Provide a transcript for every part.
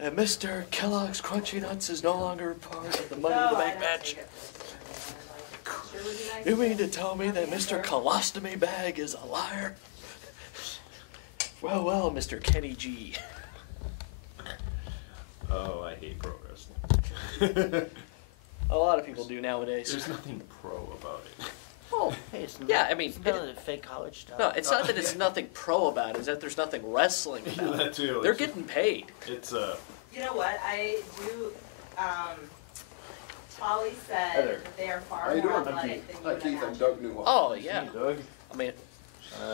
And Mr. Kellogg's Crunchy Nuts is no longer part of the Money in the Bank match. You mean to tell me that Mr. Colostomy Bag is a liar? Well, well, Mr. Kenny G. Oh, I hate pro wrestling. A lot of people do nowadays. There's nothing pro about it. Oh, hey, it's not, Yeah, I mean, it's none of the fake college stuff. No, it's not that it's nothing pro about it, it's that there's nothing wrestling about it. That too. They're getting paid. It's You know what? I do. Polly said that they are far more athletic than you Hi, Keith. I'm imagine. Doug Newell. Oh, yeah. Hey, Doug. I mean,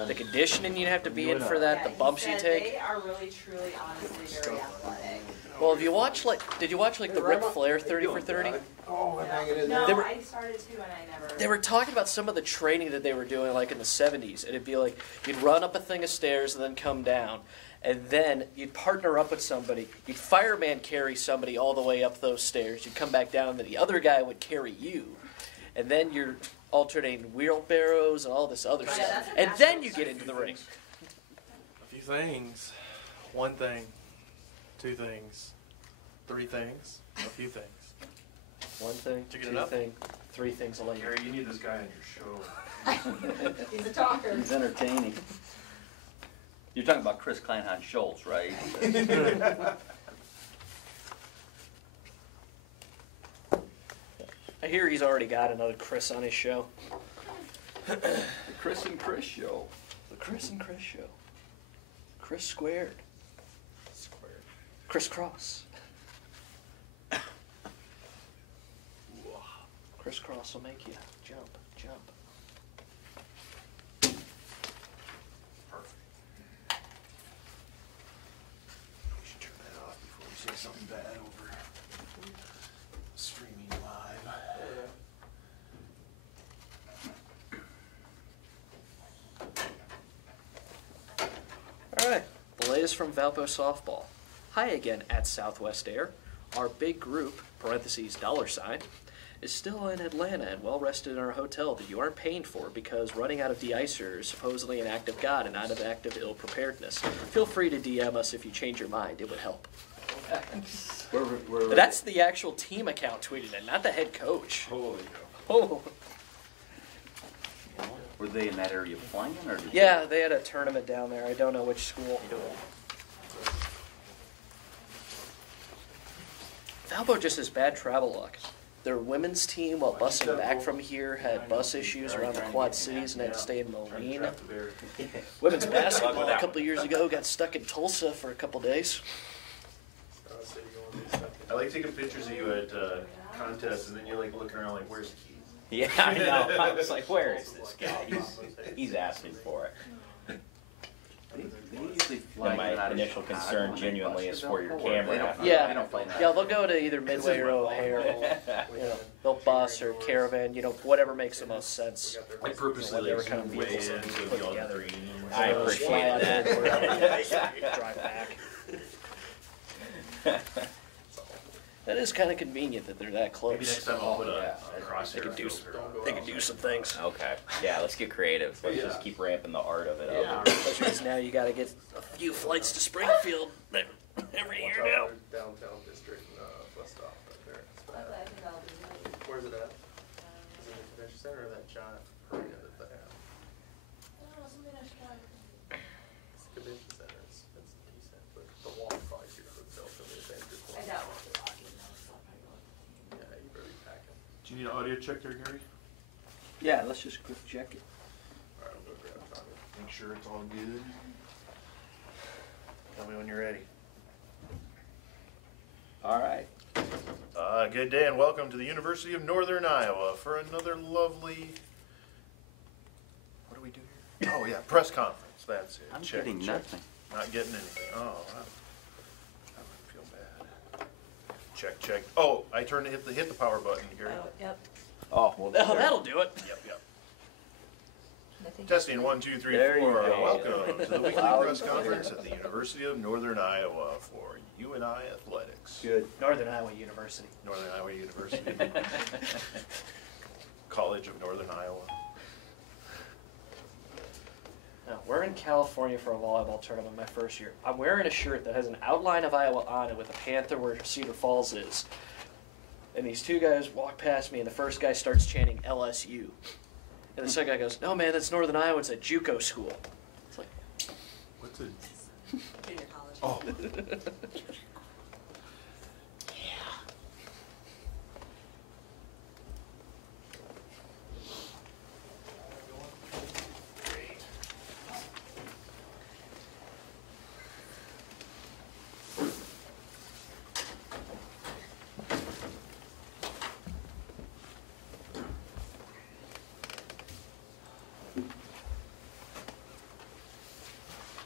the conditioning you'd have to be in for that, Yeah, the he bumps you said take. They are really, truly, honestly very athletic. Well, if you watch, did you watch, the Ric Flair 30 for 30? Oh, I'm hanging in No, there. I started to and I never. They were talking about some of the training that they were doing, in the 70s. And it'd be like, you'd run up a thing of stairs and then come down. And then you'd partner up with somebody. You'd fireman carry somebody all the way up those stairs. You'd come back down, and then the other guy would carry you. And then you're alternating wheelbarrows and all this other stuff. that's a And national then you get into the ring. A few things. One thing. Two things. Three things. A few things. One thing, Did you get two it up? things, three things later. Gary, you need this guy on your show. He's a talker. He's entertaining. You're talking about Chris Kleinhahn Schultz, right? I hear he's already got another Chris on his show. The Chris and Chris Show. The Chris and Chris show. Chris squared. squared. Crisscross. Crisscross will make you jump, jump. Perfect. We should turn that off before we say something bad over streaming live. All right, the latest from Valpo Softball. Hi again at Southwest Air. Our big group, parentheses, $, is still in Atlanta and well rested in our hotel that you aren't paying for because running out of de-icer is supposedly an act of God and not an act of ill preparedness. Feel free to DM us if you change your mind. It would help. That's the actual team account tweeting it, not the head coach. Holy Oh. Were they in that area flying, or? Did Yeah, they had a tournament down there. I don't know which school. Valpo just has bad travel luck. Their women's team, while busing back from here, had bus issues around the Quad Cities and had to stay in Moline. Women's basketball a couple of years ago got stuck in Tulsa for a couple days. I like taking pictures of you at contests, and then you're like looking around like, where's the keys? Yeah, I know. I was like, where is this guy? He's asking for it. They usually fly And my out of initial Chicago concern when they genuinely bus is for your up. camera. Yeah, They don't fly that. yeah, they'll go to either Midway or O'Hare. They'll bus or caravan, whatever makes the most sense. I purposely Whatever like kind of zoom way in, vehicles that so we put the together. green. I Fly appreciate out that. there, drive back. That is kind of convenient that they're that close. Maybe next time I'll put a They crosshair could do filter. They could do some things. Okay. Yeah, let's get creative. Let's just keep ramping the art of it up. Especially because now you got to get a few flights to Springfield every year now. Downtown district bus stop right there. I think I'll do that. Where's it at? Is it the convention center or that giant arena that they have? It's the convention center. It's decent, but the walk probably to your hotel for the adventure. I doubt we'll be walking though. Yeah, you better be packing. Do you need an audio check there, Gary? Yeah, let's just quick check it. All right, I'll go grab a copy. Make sure it's all good. Tell me when you're ready. All right. Good day and welcome to the University of Northern Iowa for another lovely. What do we do here? Oh yeah, press conference. That's it. I'm Check, getting check. nothing. Not getting anything. Oh, that would feel bad. Check, check. Oh, I turned to hit the power button, Gary. Oh, yep. Oh, well, Oh, that'll do it. Yep, yep. I think Testing 1, 2, 3, There you 4. go. Welcome to the weekly Loud press and conference clear. at the University of Northern Iowa for UNI Athletics. Good. Northern Iowa University. Northern Iowa University. College of Northern Iowa. Now, we're in California for a volleyball tournament my first year. I'm wearing a shirt that has an outline of Iowa on it with a panther where Cedar Falls is. And these two guys walk past me, and the first guy starts chanting LSU. And the second guy goes, "No, man, that's Northern Iowa. It's a JUCO school." It's like, What's it? Junior college. Oh.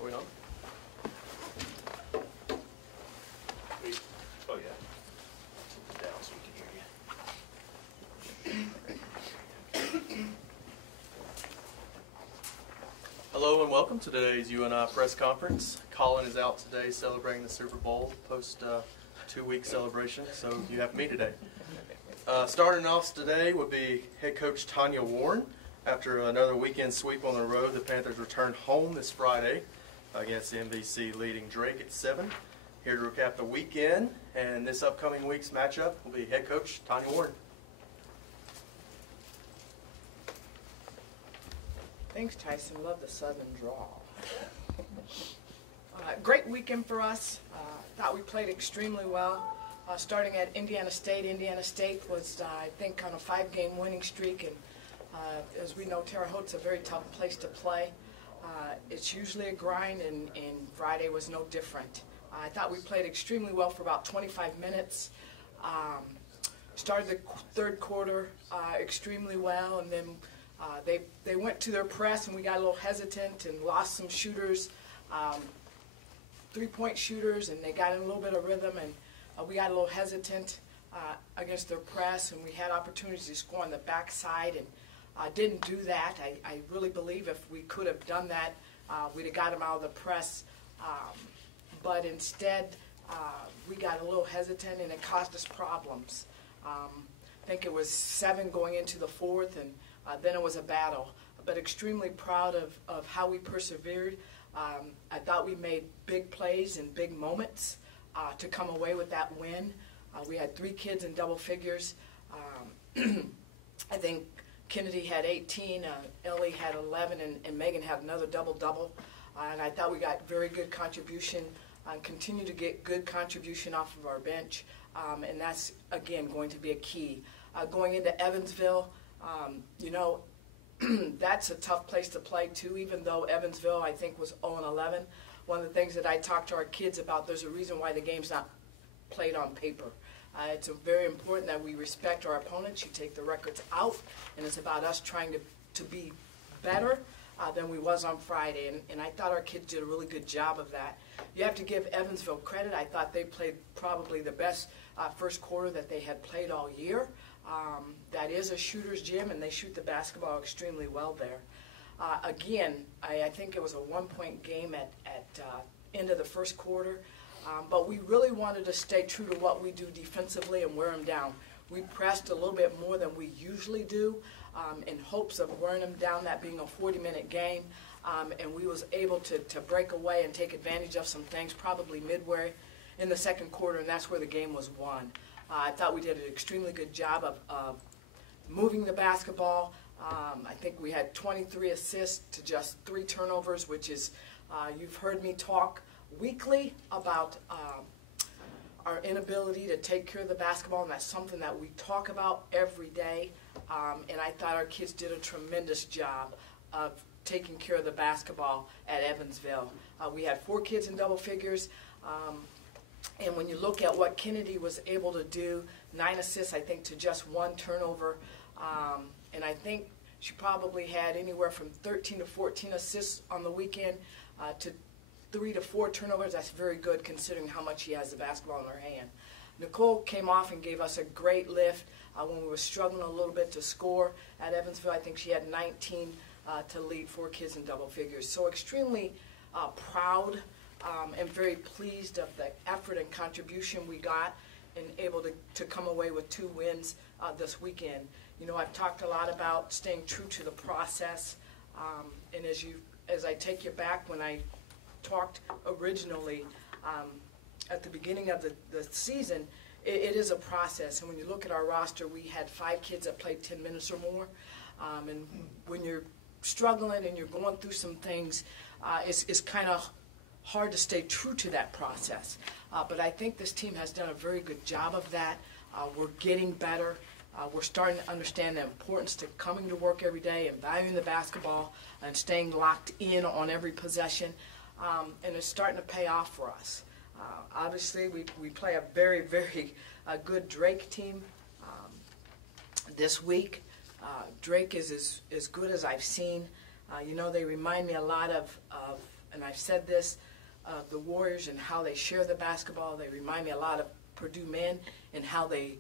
are we on? Wait. Oh, yeah. Down so we can hear you. Hello and welcome to today's UNI press conference. Colin is out today celebrating the Super Bowl post 2-week celebration, so you have me today. Starting off today would be head coach Tanya Warren. After another weekend sweep on the road, the Panthers return home this Friday against MVC, leading Drake at 7. Here to recap the weekend and this upcoming week's matchup will be head coach Tanya Warren. Thanks, Tyson. Love the southern drawl. Great weekend for us. Thought we played extremely well. Starting at Indiana State. Indiana State was, I think, on a 5-game winning streak. And as we know, Terre Haute's a very tough place to play. It's usually a grind, and Friday was no different. I thought we played extremely well for about 25 minutes. Started the third quarter extremely well, and then they went to their press, and we got a little hesitant and lost some shooters, 3-point shooters, and they got in a little bit of rhythm, and we got a little hesitant against their press, and we had opportunities to score on the backside, and didn't do that. I really believe if we could have done that, we'd have got them out of the press, but instead we got a little hesitant, and it caused us problems. I think it was 7 going into the fourth, and then it was a battle, but extremely proud of how we persevered. I thought we made big plays and big moments to come away with that win. We had 3 kids in double figures. I think Kennedy had 18, Ellie had 11, and Megan had another double-double. And I thought we got very good contribution and continue to get good contribution off of our bench. And that's, again, going to be a key. Going into Evansville, you know, that's a tough place to play too, even though Evansville, I think, was 0-11. One of the things that I talk to our kids about, there's a reason why the game's not played on paper. It's very important that we respect our opponents. You take the records out, and it's about us trying to be better than we was on Friday. And I thought our kids did a really good job of that. You have to give Evansville credit. I thought they played probably the best first quarter that they had played all year. That is a shooter's gym, and they shoot the basketball extremely well there. Again, I think it was a 1-point game at end of the first quarter, but we really wanted to stay true to what we do defensively and wear them down. We pressed a little bit more than we usually do in hopes of wearing them down, that being a 40-minute game, and we was able to break away and take advantage of some things probably midway in the second quarter, and that's where the game was won. I thought we did an extremely good job of moving the basketball. I think we had 23 assists to just 3 turnovers, which is, you've heard me talk weekly about our inability to take care of the basketball, and that's something that we talk about every day. And I thought our kids did a tremendous job of taking care of the basketball at Evansville. We had 4 kids in double figures. And when you look at what Kennedy was able to do, 9 assists, I think, to just 1 turnover. And I think she probably had anywhere from 13 to 14 assists on the weekend to 3 to 4 turnovers. That's very good considering how much she has the basketball in her hand. Nicole came off and gave us a great lift when we were struggling a little bit to score at Evansville. I think she had 19 to lead 4 kids in double figures. So extremely proud and very pleased of the effort and contribution we got and able to come away with 2 wins this weekend. You know, I've talked a lot about staying true to the process, and as you as I take you back when I talked originally at the beginning of the season, it is a process. And when you look at our roster, we had 5 kids that played 10 minutes or more. And when you're struggling and you're going through some things, it's kind of hard to stay true to that process. But I think this team has done a very good job of that. We're getting better. We're starting to understand the importance to coming to work every day and valuing the basketball and staying locked in on every possession. And it's starting to pay off for us. Obviously, we play a very, very good Drake team this week. Drake is as good as I've seen. You know, they remind me a lot of, and I've said this, the Warriors and how they share the basketball. They remind me a lot of Purdue men and how they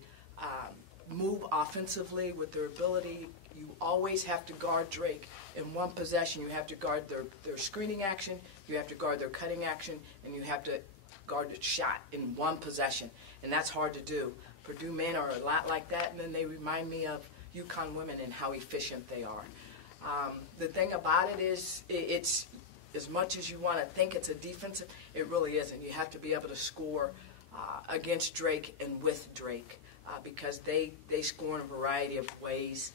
move offensively with their ability. You always have to guard Drake in one possession. You have to guard their screening action, you have to guard their cutting action, and you have to guard the shot in one possession. And that's hard to do. Purdue men are a lot like that, and then they remind me of UConn women and how efficient they are. The thing about it is, it's as much as you want to think it's a defensive, it really isn't. You have to be able to score against Drake and with Drake because they score in a variety of ways,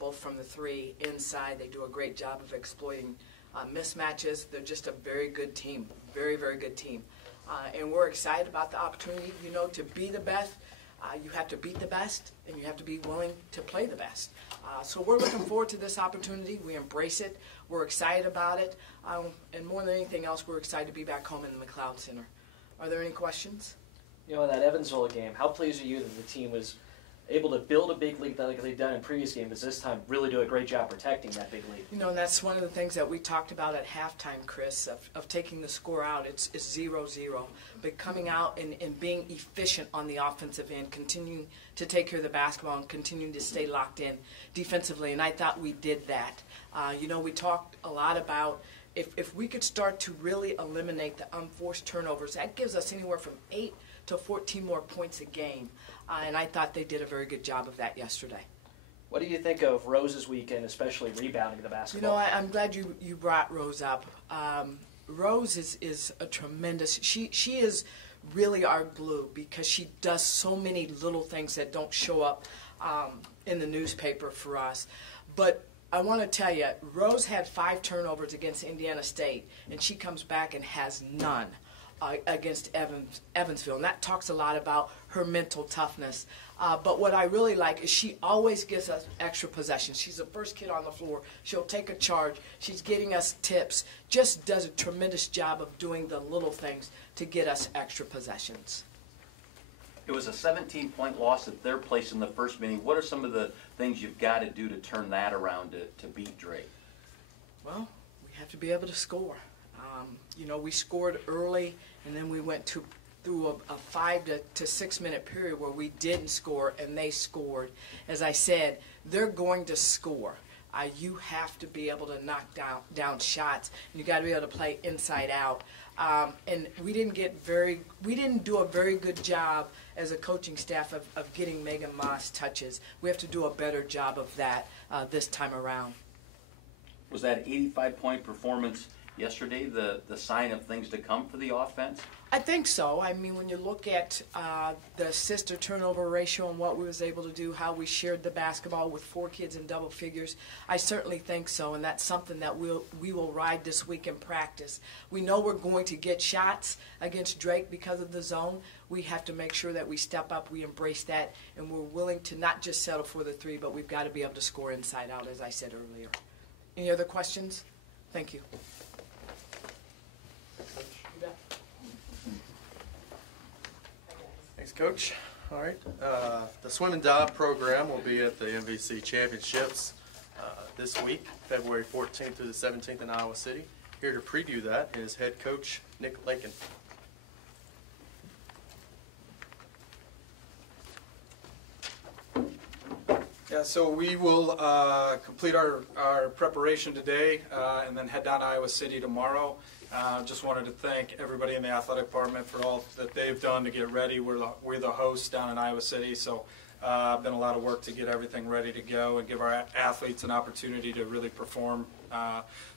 both from the 3 inside. They do a great job of exploiting mismatches. They're just a very good team, very, very good team. And we're excited about the opportunity, you know, to be the best. You have to beat the best, and you have to be willing to play the best. So we're looking forward to this opportunity. We embrace it. We're excited about it. And more than anything else, we're excited to be back home in the McLeod Center. Are there any questions? You know, that Evansville game, how pleased are you that the team was able to build a big lead like they've done in previous games, this time really do a great job protecting that big lead? You know, and that's one of the things that we talked about at halftime, Chris, of taking the score out. It's 0-0. But coming out and being efficient on the offensive end, continuing to take care of the basketball and continuing to stay locked in defensively. And I thought we did that. You know, we talked a lot about if we could start to really eliminate the unforced turnovers, that gives us anywhere from 8 to 14 more points a game. And I thought they did a very good job of that yesterday. What do you think of Rose's weekend, especially rebounding the basketball? You know, I'm glad you brought Rose up. Rose is a tremendous, she is really our glue because she does so many little things that don't show up in the newspaper for us. But I want to tell you, Rose had 5 turnovers against Indiana State, and she comes back and has none against Evansville. And that talks a lot about her mental toughness. But what I really like is she always gives us extra possessions. She's the first kid on the floor. She'll take a charge. She's getting us tips. Just does a tremendous job of doing the little things to get us extra possessions. It was a 17-point loss at their place in the first meeting. What are some of the things you've got to do to turn that around to beat Drake? Well, we have to be able to score. You know, we scored early, and then we went through a 5 to 6 minute period where we didn't score, and they scored. As I said, they're going to score. You have to be able to knock down shots. You got to be able to play inside out. And we didn't do a very good job as a coaching staff of getting Megan Moss touches. We have to do a better job of that this time around. Was that 85-point performance yesterday the sign of things to come for the offense? I think so. I mean, when you look at the assist to turnover ratio and what we was able to do, how we shared the basketball with 4 kids in double figures, I certainly think so, and that's something that we will ride this week in practice. We know we're going to get shots against Drake because of the zone. We have to make sure that we step up, we embrace that, and we're willing to not just settle for the 3, but we've got to be able to score inside out, as I said earlier. Any other questions? Thank you. Thanks, Coach. All right. The swim and dive program will be at the MVC Championships this week, February 14th through the 17th in Iowa City. Here to preview that is head coach Nick Lakin. Yeah, so we will complete our preparation today and then head down to Iowa City tomorrow. Just wanted to thank everybody in the athletic department for all that they've done to get ready. We're the hosts down in Iowa City, so Been a lot of work to get everything ready to go and give our athletes an opportunity to really perform.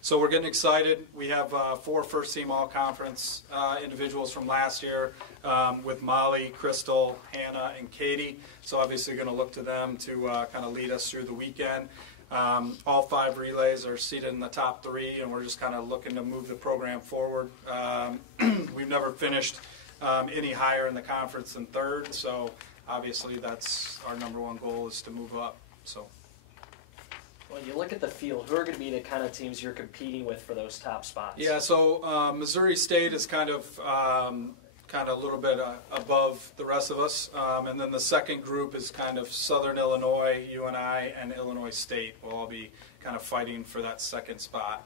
So we're getting excited. We have 4 first-team all-conference individuals from last year with Molly, Crystal, Hannah, and Katie. So obviously going to look to them to kind of lead us through the weekend. All 5 relays are seated in the top 3, and we're just kind of looking to move the program forward. We've never finished any higher in the conference than 3rd, so obviously that's our #1 goal, is to move up. So. When you look at the field, who are going to be the kind of teams you're competing with for those top spots? Yeah, so Missouri State is kind of a little bit above the rest of us, and then the second group is kind of Southern Illinois, UNI, and Illinois State will all be kind of fighting for that second spot.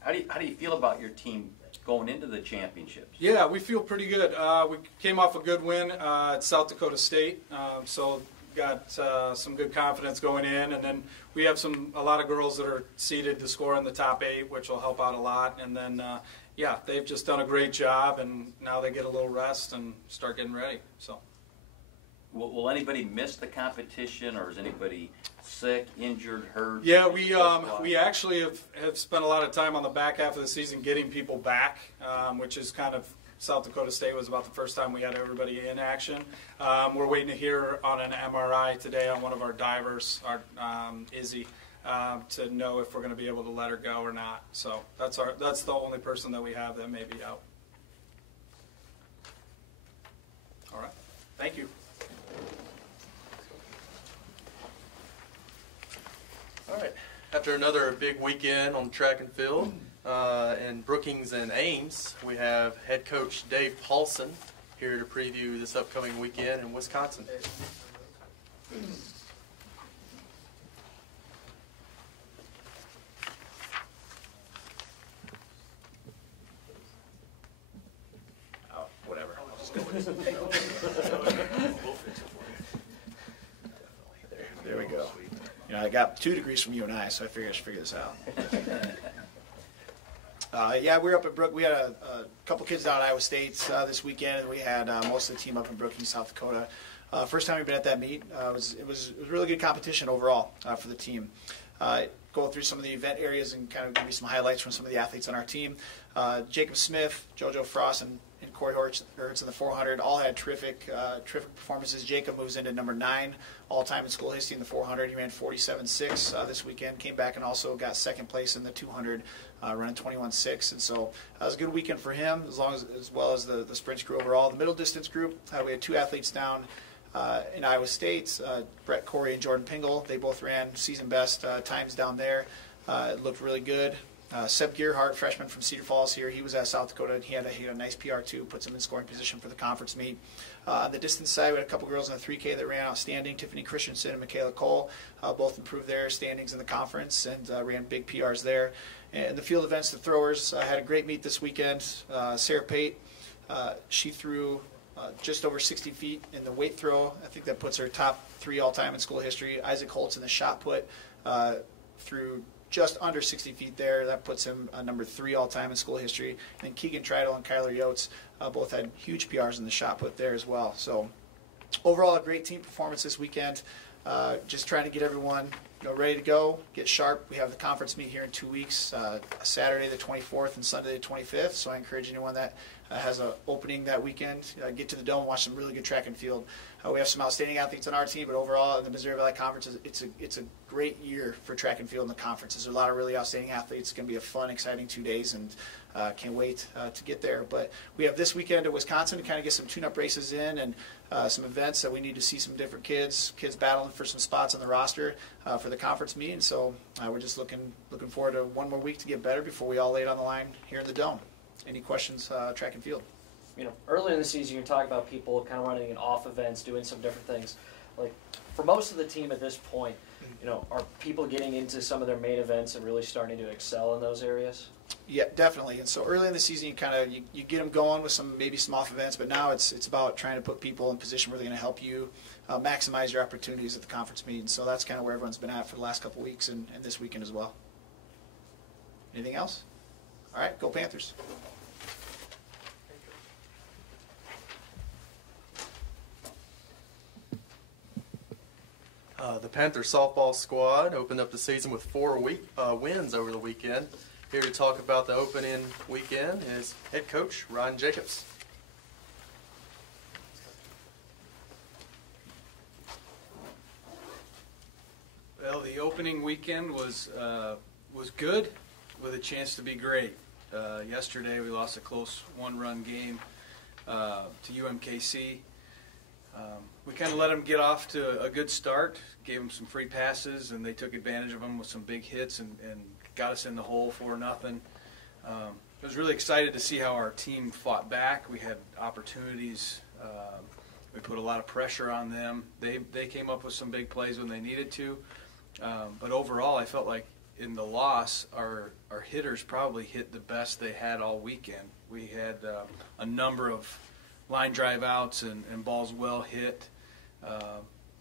How do you feel about your team going into the championships? Yeah, we feel pretty good. We came off a good win at South Dakota State, so got some good confidence going in, and then we have a lot of girls that are seeded to score in the top 8, which will help out a lot. And then yeah, they've just done a great job, and now they get a little rest and start getting ready. So. Will anybody miss the competition, or is anybody sick, injured, hurt? Yeah, we actually have spent a lot of time on the back half of the season getting people back, which is kind of, South Dakota State was about the first time we had everybody in action. We're waiting to hear on an MRI today on one of our divers, our Izzy, to know if we're going to be able to let her go or not. So that's the only person that we have that may be out. All right, thank you. All right. After another big weekend on track and field in Brookings and Ames, we have head coach Dave Paulson here to preview this upcoming weekend in Wisconsin. Whatever. I'll just go with it. There we go. You know, I got 2 degrees from UNI, so I figured I should figure this out. Yeah, we were up at Brook. We had a couple kids down at Iowa State this weekend, and we had most of the team up in Brookings, South Dakota. First time we've been at that meet. It was really good competition overall for the team. Go through some of the event areas and kind of give you some highlights from some of the athletes on our team. Jacob Smith, JoJo Frost, and Corey Hertz in the 400 all had terrific performances. Jacob moves into number 9 all-time in school history in the 400. He ran 47.6 this weekend. Came back and also got second place in the 200, running 21.6. And so it was a good weekend for him, as well as the sprint crew overall. The middle distance group, we had 2 athletes down in Iowa State, Brett Corey and Jordan Pingle. They both ran season best times down there. It looked really good. Seb Gearhart, freshman from Cedar Falls here, he was at South Dakota, and he had a nice PR too, puts him in scoring position for the conference meet. On the distance side, we had a couple girls in the 3K that ran outstanding. Tiffany Christensen and Michaela Cole both improved their standings in the conference and ran big PRs there. And the field events, the throwers, had a great meet this weekend. Sarah Pate, she threw just over 60 feet in the weight throw. I think that puts her top 3 all-time in school history. Isaac Holtz in the shot put threw just under 60 feet there. That puts him number 3 all-time in school history. And then Keegan Treidel and Kyler Yotes both had huge PRs in the shot put there as well. So overall, a great team performance this weekend. Just trying to get everyone ready to go, get sharp. We have the conference meet here in 2 weeks, Saturday the 24th and Sunday the 25th. So I encourage anyone that has an opening that weekend, get to the Dome, watch some really good track and field. We have some outstanding athletes on our team, but overall in the Missouri Valley Conference, it's a great year for track and field in the conference. There's a lot of really outstanding athletes. It's going to be a fun, exciting 2 days, and can't wait to get there. But we have this weekend in Wisconsin to kind of get some tune-up races in and some events that we need to see some different kids battling for some spots on the roster for the conference meet. And so we're just looking forward to one more week to get better before we all lay it on the line here in the Dome. Any questions, track and field? Earlier in the season, you talk about people kind of running in off events, doing some different things. Like, for most of the team at this point, are people getting into some of their main events and really starting to excel in those areas? Yeah, definitely. And so early in the season, you get them going with maybe some off events, but now it's about trying to put people in position where they're going to help you maximize your opportunities at the conference meet. And so that's kind of where everyone's been at for the last couple weeks and this weekend as well. Anything else? All right, go Panthers. The Panther softball squad opened up the season with 4 wins over the weekend. Here to talk about the opening weekend is head coach Ryan Jacobs. Well, the opening weekend was good, with a chance to be great. Yesterday we lost a close 1-run game to UMKC. We kind of let them get off to a good start, gave them some free passes, and they took advantage of them with some big hits and got us in the hole 4-0. I was really excited to see how our team fought back. We had opportunities. We put a lot of pressure on them. They came up with some big plays when they needed to. But overall, I felt like in the loss, our hitters probably hit the best they had all weekend. We had a number of line drive outs and balls well hit.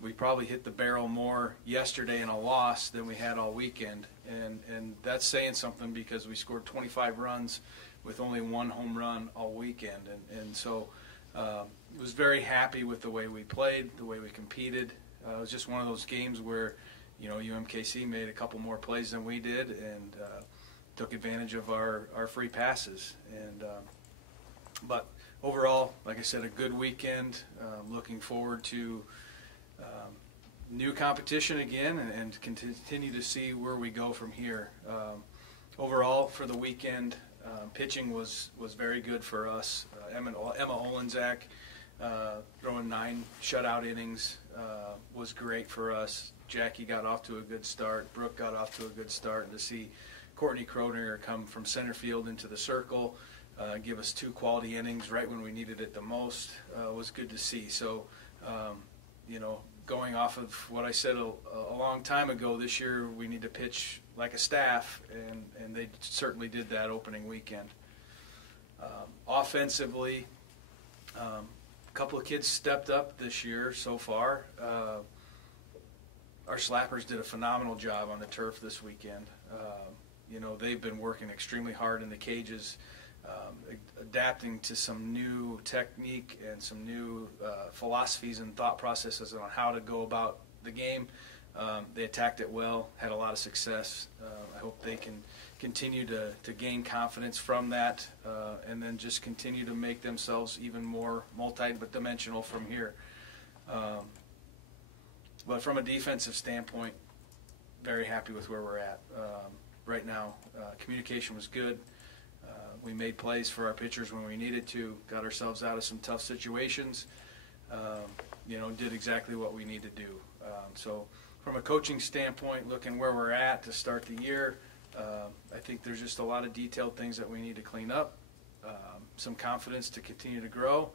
We probably hit the barrel more yesterday in a loss than we had all weekend. And that's saying something, because we scored 25 runs with only 1 home run all weekend. And so was very happy with the way we played, the way we competed. It was just one of those games where, UMKC made a couple more plays than we did and took advantage of our free passes. But overall, like I said, a good weekend. Looking forward to new competition again and continue to see where we go from here. Overall, for the weekend, pitching was very good for us. Emma Olenczak throwing 9 shutout innings was great for us. Jackie got off to a good start. Brooke got off to a good start. And to see Courtney Kroninger come from center field into the circle, give us 2 quality innings right when we needed it the most, was good to see. So, going off of what I said a long time ago, this year we need to pitch like a staff, and they certainly did that opening weekend. Offensively, a couple of kids stepped up this year so far. Our slappers did a phenomenal job on the turf this weekend. They've been working extremely hard in the cages, adapting to some new technique and some new philosophies and thought processes on how to go about the game. They attacked it well, had a lot of success. I hope they can continue to gain confidence from that, and then just continue to make themselves even more multi-dimensional from here. But from a defensive standpoint, very happy with where we're at right now. Communication was good. We made plays for our pitchers when we needed to, got ourselves out of some tough situations, did exactly what we need to do. So from a coaching standpoint, looking where we're at to start the year, I think there's just a lot of detailed things that we need to clean up, some confidence to continue to grow,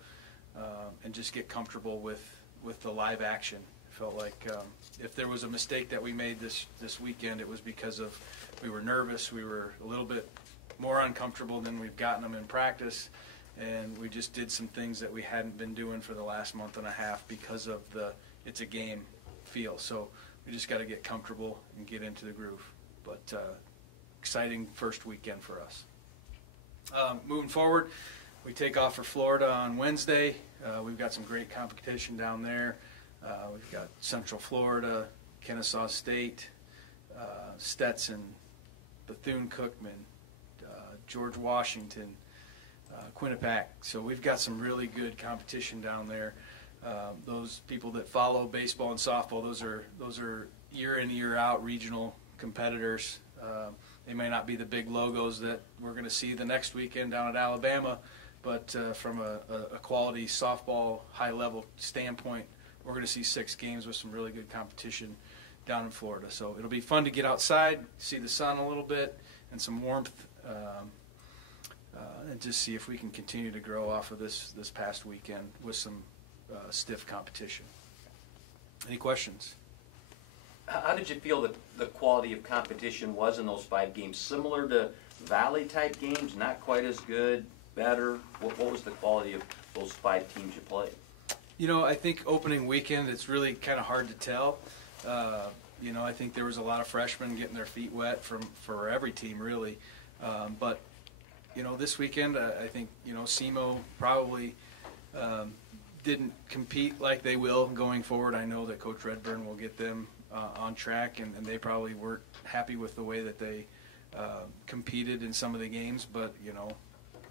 and just get comfortable with the live action. Felt like if there was a mistake that we made this weekend, it was because of we were nervous, we were a little bit more uncomfortable than we've gotten them in practice, and we just did some things that we hadn't been doing for the last month and a half because of it's a game feel. So we just got to get comfortable and get into the groove. But exciting first weekend for us. Moving forward, we take off for Florida on Wednesday. We've got some great competition down there. We've got Central Florida, Kennesaw State, Stetson, Bethune-Cookman, George Washington, Quinnipiac. So we've got some really good competition down there. Those people that follow baseball and softball, those are year in, year out regional competitors. They may not be the big logos that we're going to see the next weekend down at Alabama, but from a quality softball high-level standpoint, we're going to see 6 games with some really good competition down in Florida. So it'll be fun to get outside, see the sun a little bit, and some warmth, and just see if we can continue to grow off of this past weekend with some stiff competition. Any questions? How did you feel that the quality of competition was in those 5 games? Similar to Valley-type games, not quite as good, better? What was the quality of those 5 teams you played? I think opening weekend, it's really kind of hard to tell. I think there was a lot of freshmen getting their feet wet for every team, really. But this weekend, I think, SEMO probably didn't compete like they will going forward. I know that Coach Redburn will get them on track, and they probably weren't happy with the way that they competed in some of the games. But, you know,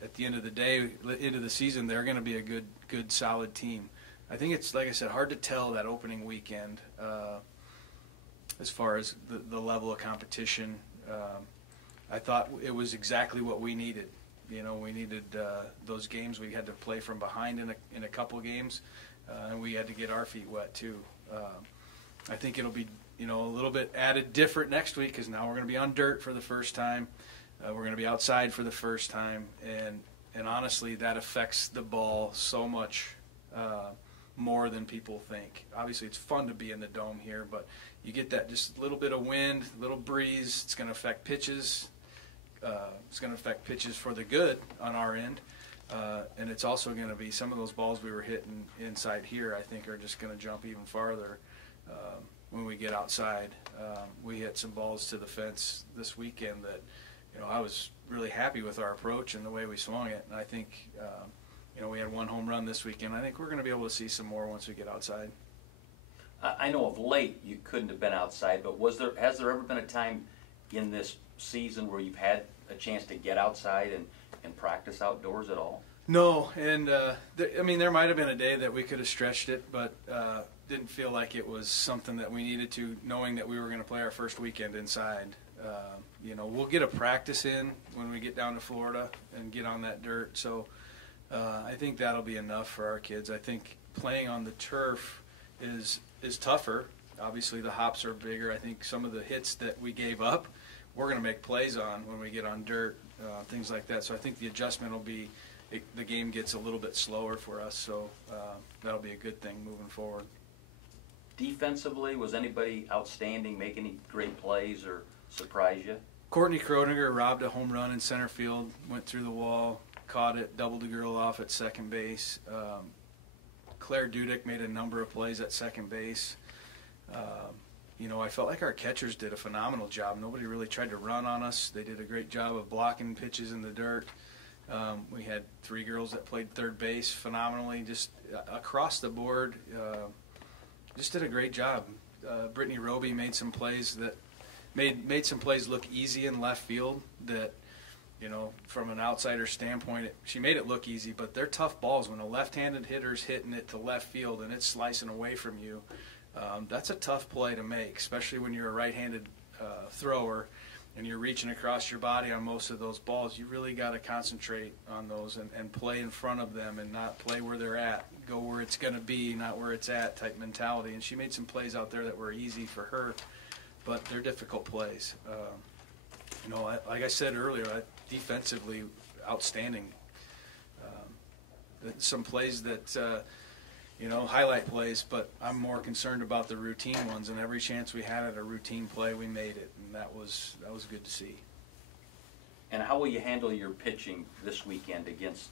at the end of the day, end of the season, they're going to be a good, solid team. I think it's, like I said, hard to tell that opening weekend as far as the level of competition. I thought it was exactly what we needed. You know, we needed those games. We had to play from behind in a couple games, and we had to get our feet wet too. I think it'll be, you know, a little bit added different next week because now we're going to be on dirt for the first time. We're going to be outside for the first time, and honestly, that affects the ball so much more than people think. Obviously, it's fun to be in the dome here, but you get that just little bit of wind, little breeze. It's going to affect pitches. It's going to affect pitches for the good on our end, and it's also going to be some of those balls we were hitting inside here, I think, are just going to jump even farther when we get outside. We hit some balls to the fence this weekend that, you know, I was really happy with our approach and the way we swung it, and I think, you know, we had one home run this weekend. I think we're going to be able to see some more once we get outside. I know of late you couldn't have been outside, but has there ever been a time in this season where you've had a chance to get outside and practice outdoors at all? No, and there might have been a day that we could have stretched it, but didn't feel like it was something that we needed to, knowing that we were going to play our first weekend inside. You know, we'll get a practice in when we get down to Florida and get on that dirt, so I think that'll be enough for our kids. I think playing on the turf is tougher. Obviously, the hops are bigger. I think some of the hits that we gave up, we're going to make plays on when we get on dirt, things like that. So I think the adjustment will be, the game gets a little bit slower for us, so that'll be a good thing moving forward. Defensively, was anybody outstanding, make any great plays or surprise you? Courtney Kroninger robbed a home run in center field, went through the wall, caught it, doubled the girl off at second base. Claire Dudek made a number of plays at second base. You know, I felt like our catchers did a phenomenal job. Nobody really tried to run on us. They did a great job of blocking pitches in the dirt. We had 3 girls that played third base phenomenally, just across the board. Just did a great job. Brittany Roby made some plays that made some plays look easy in left field that, you know, from an outsider standpoint, she made it look easy, but they're tough balls. When a left-handed hitter's hitting it to left field and it's slicing away from you, that's a tough play to make, especially when you're a right-handed thrower and you're reaching across your body on most of those balls. You really got to concentrate on those and play in front of them and not play where they're at. Go where it's going to be, not where it's at type mentality. And she made some plays out there that were easy for her, but they're difficult plays. You know, like I said earlier, defensively outstanding. Some plays that, you know, highlight plays, but I'm more concerned about the routine ones, and every chance we had at a routine play, we made it, and that was good to see. And how will you handle your pitching this weekend against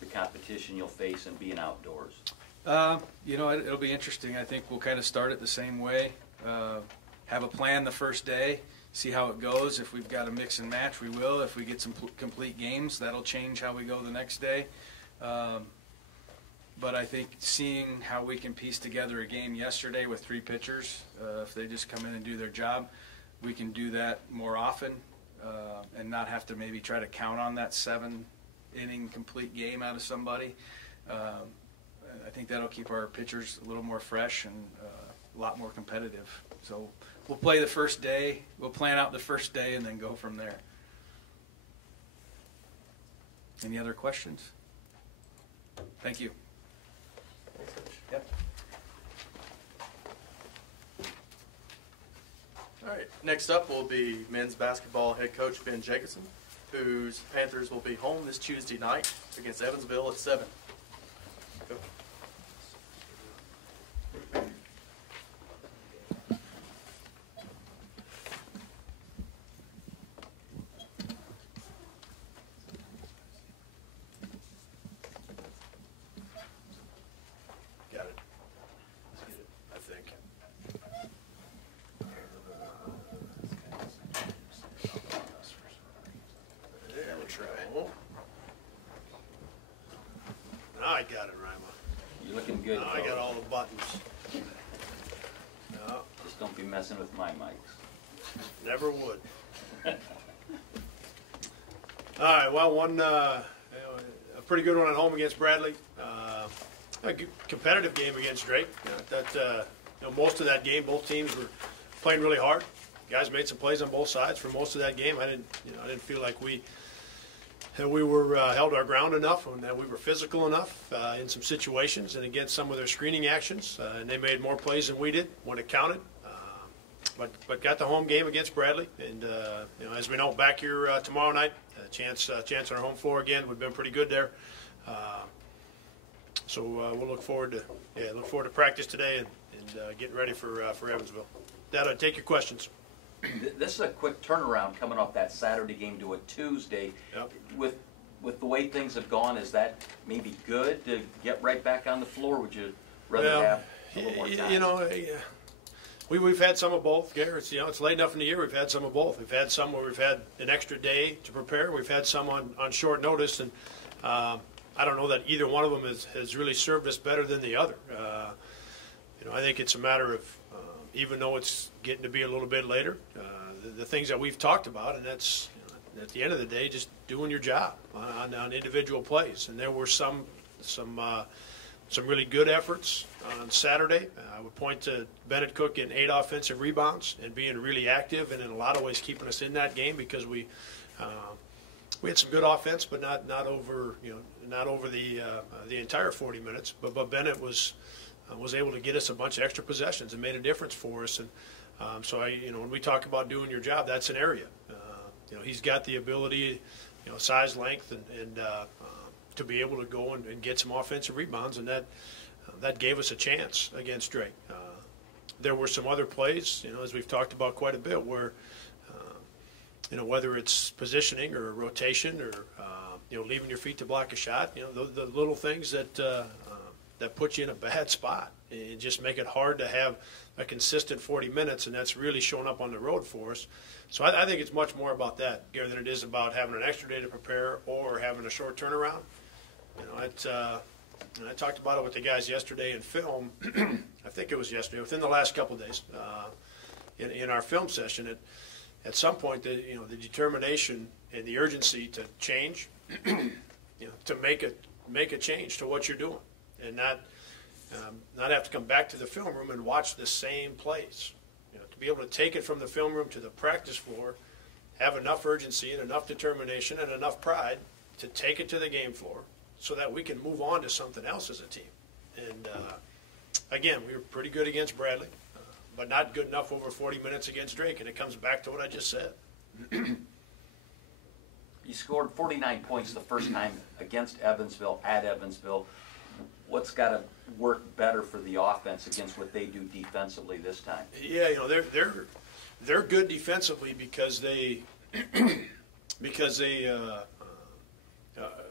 the competition you'll face and being outdoors? You know, it'll be interesting. I think we'll kind of start it the same way. Have a plan the first day, see how it goes. If we've got a mix and match, we will. If we get some complete games, that'll change how we go the next day. But I think seeing how we can piece together a game yesterday with 3 pitchers, if they just come in and do their job, we can do that more often and not have to maybe try to count on that 7-inning complete game out of somebody. I think that'll keep our pitchers a little more fresh and a lot more competitive. So we'll play the first day, we'll plan out the first day, and then go from there. Any other questions? Thank you. Yep. All right, next up will be men's basketball head coach Ben Jacobson, whose Panthers will be home this Tuesday night against Evansville at 7. Go. Got it. Let's get it, I think. There we try. good. Now I got Coach. all the buttons. No, Just don't be messing with my mics. never would. All right, well, a pretty good one at home against Bradley. A good competitive game against Drake. Most of that game, both teams were playing really hard. Guys made some plays on both sides for most of that game. I didn't feel like we were held our ground enough, and that we were physical enough in some situations and against some of their screening actions. And they made more plays than we did when it counted. But got the home game against Bradley, and as we know, back here tomorrow night, a chance on our home floor again. We've been pretty good there, so we'll look forward to practice today and getting ready for Evansville. That'll take your questions. This is a quick turnaround coming off that Saturday game to a Tuesday. Yep. With the way things have gone, is that maybe good to get right back on the floor? Would you rather have a little more time? We've had some of both, Gary. It's late enough in the year. We've had some of both. We've had some where we've had an extra day to prepare. We've had some on short notice, and I don't know that either one of them has really served us better than the other. I think it's a matter of even though it's getting to be a little bit later, the things that we've talked about, and that's at the end of the day, just doing your job on individual plays. And there were some really good efforts on Saturday. I would point to Bennett Cook getting 8 offensive rebounds and being really active, and in a lot of ways keeping us in that game because we had some good offense, but not over the entire 40 minutes. But Bennett was able to get us a bunch of extra possessions and made a difference for us. And so when we talk about doing your job, that's an area. He's got the ability, size, length, and to be able to go and get some offensive rebounds, and that gave us a chance against Drake. There were some other plays, as we've talked about quite a bit, where whether it's positioning or rotation or leaving your feet to block a shot, the little things that put you in a bad spot and just make it hard to have a consistent 40 minutes, and that's really showing up on the road for us. So I think it's much more about that, Gary, than it is about having an extra day to prepare or having a short turnaround. I talked about it with the guys yesterday in film. I think it was yesterday, within the last couple of days, in our film session. At some point, the determination and the urgency to change, to make a change to what you're doing, and not have to come back to the film room and watch the same plays. To be able to take it from the film room to the practice floor, have enough urgency and enough determination and enough pride to take it to the game floor so that we can move on to something else as a team. And again, we were pretty good against Bradley, but not good enough over 40 minutes against Drake, and it comes back to what I just said. You scored 49 points the first time against Evansville, at Evansville. What's got to work better for the offense against what they do defensively this time? Yeah, they're good defensively because they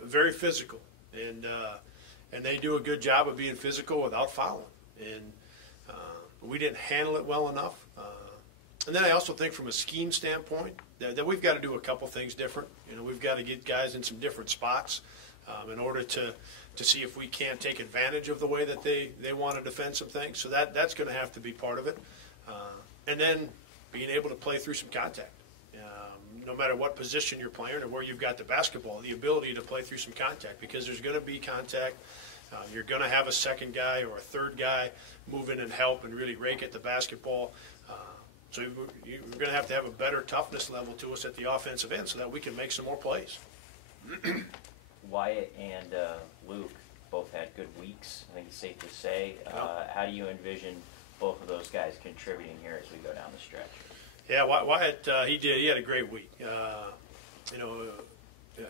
very physical, and they do a good job of being physical without fouling, and we didn't handle it well enough. And then I also think from a scheme standpoint that we've got to do a couple things different. We've got to get guys in some different spots in order to see if we can't take advantage of the way that they want to defend some things. So that's going to have to be part of it. And then being able to play through some contact. No matter what position you're playing or where you've got the basketball, the ability to play through some contact, because there's going to be contact. You're going to have a second guy or a third guy move in and help and really rake at the basketball. So you're going to have a better toughness level to us at the offensive end so that we can make some more plays. Wyatt and Luke both had good weeks, I think it's safe to say. How do you envision both of those guys contributing here as we go down the stretch? Yeah, Wyatt, he did. He had a great week.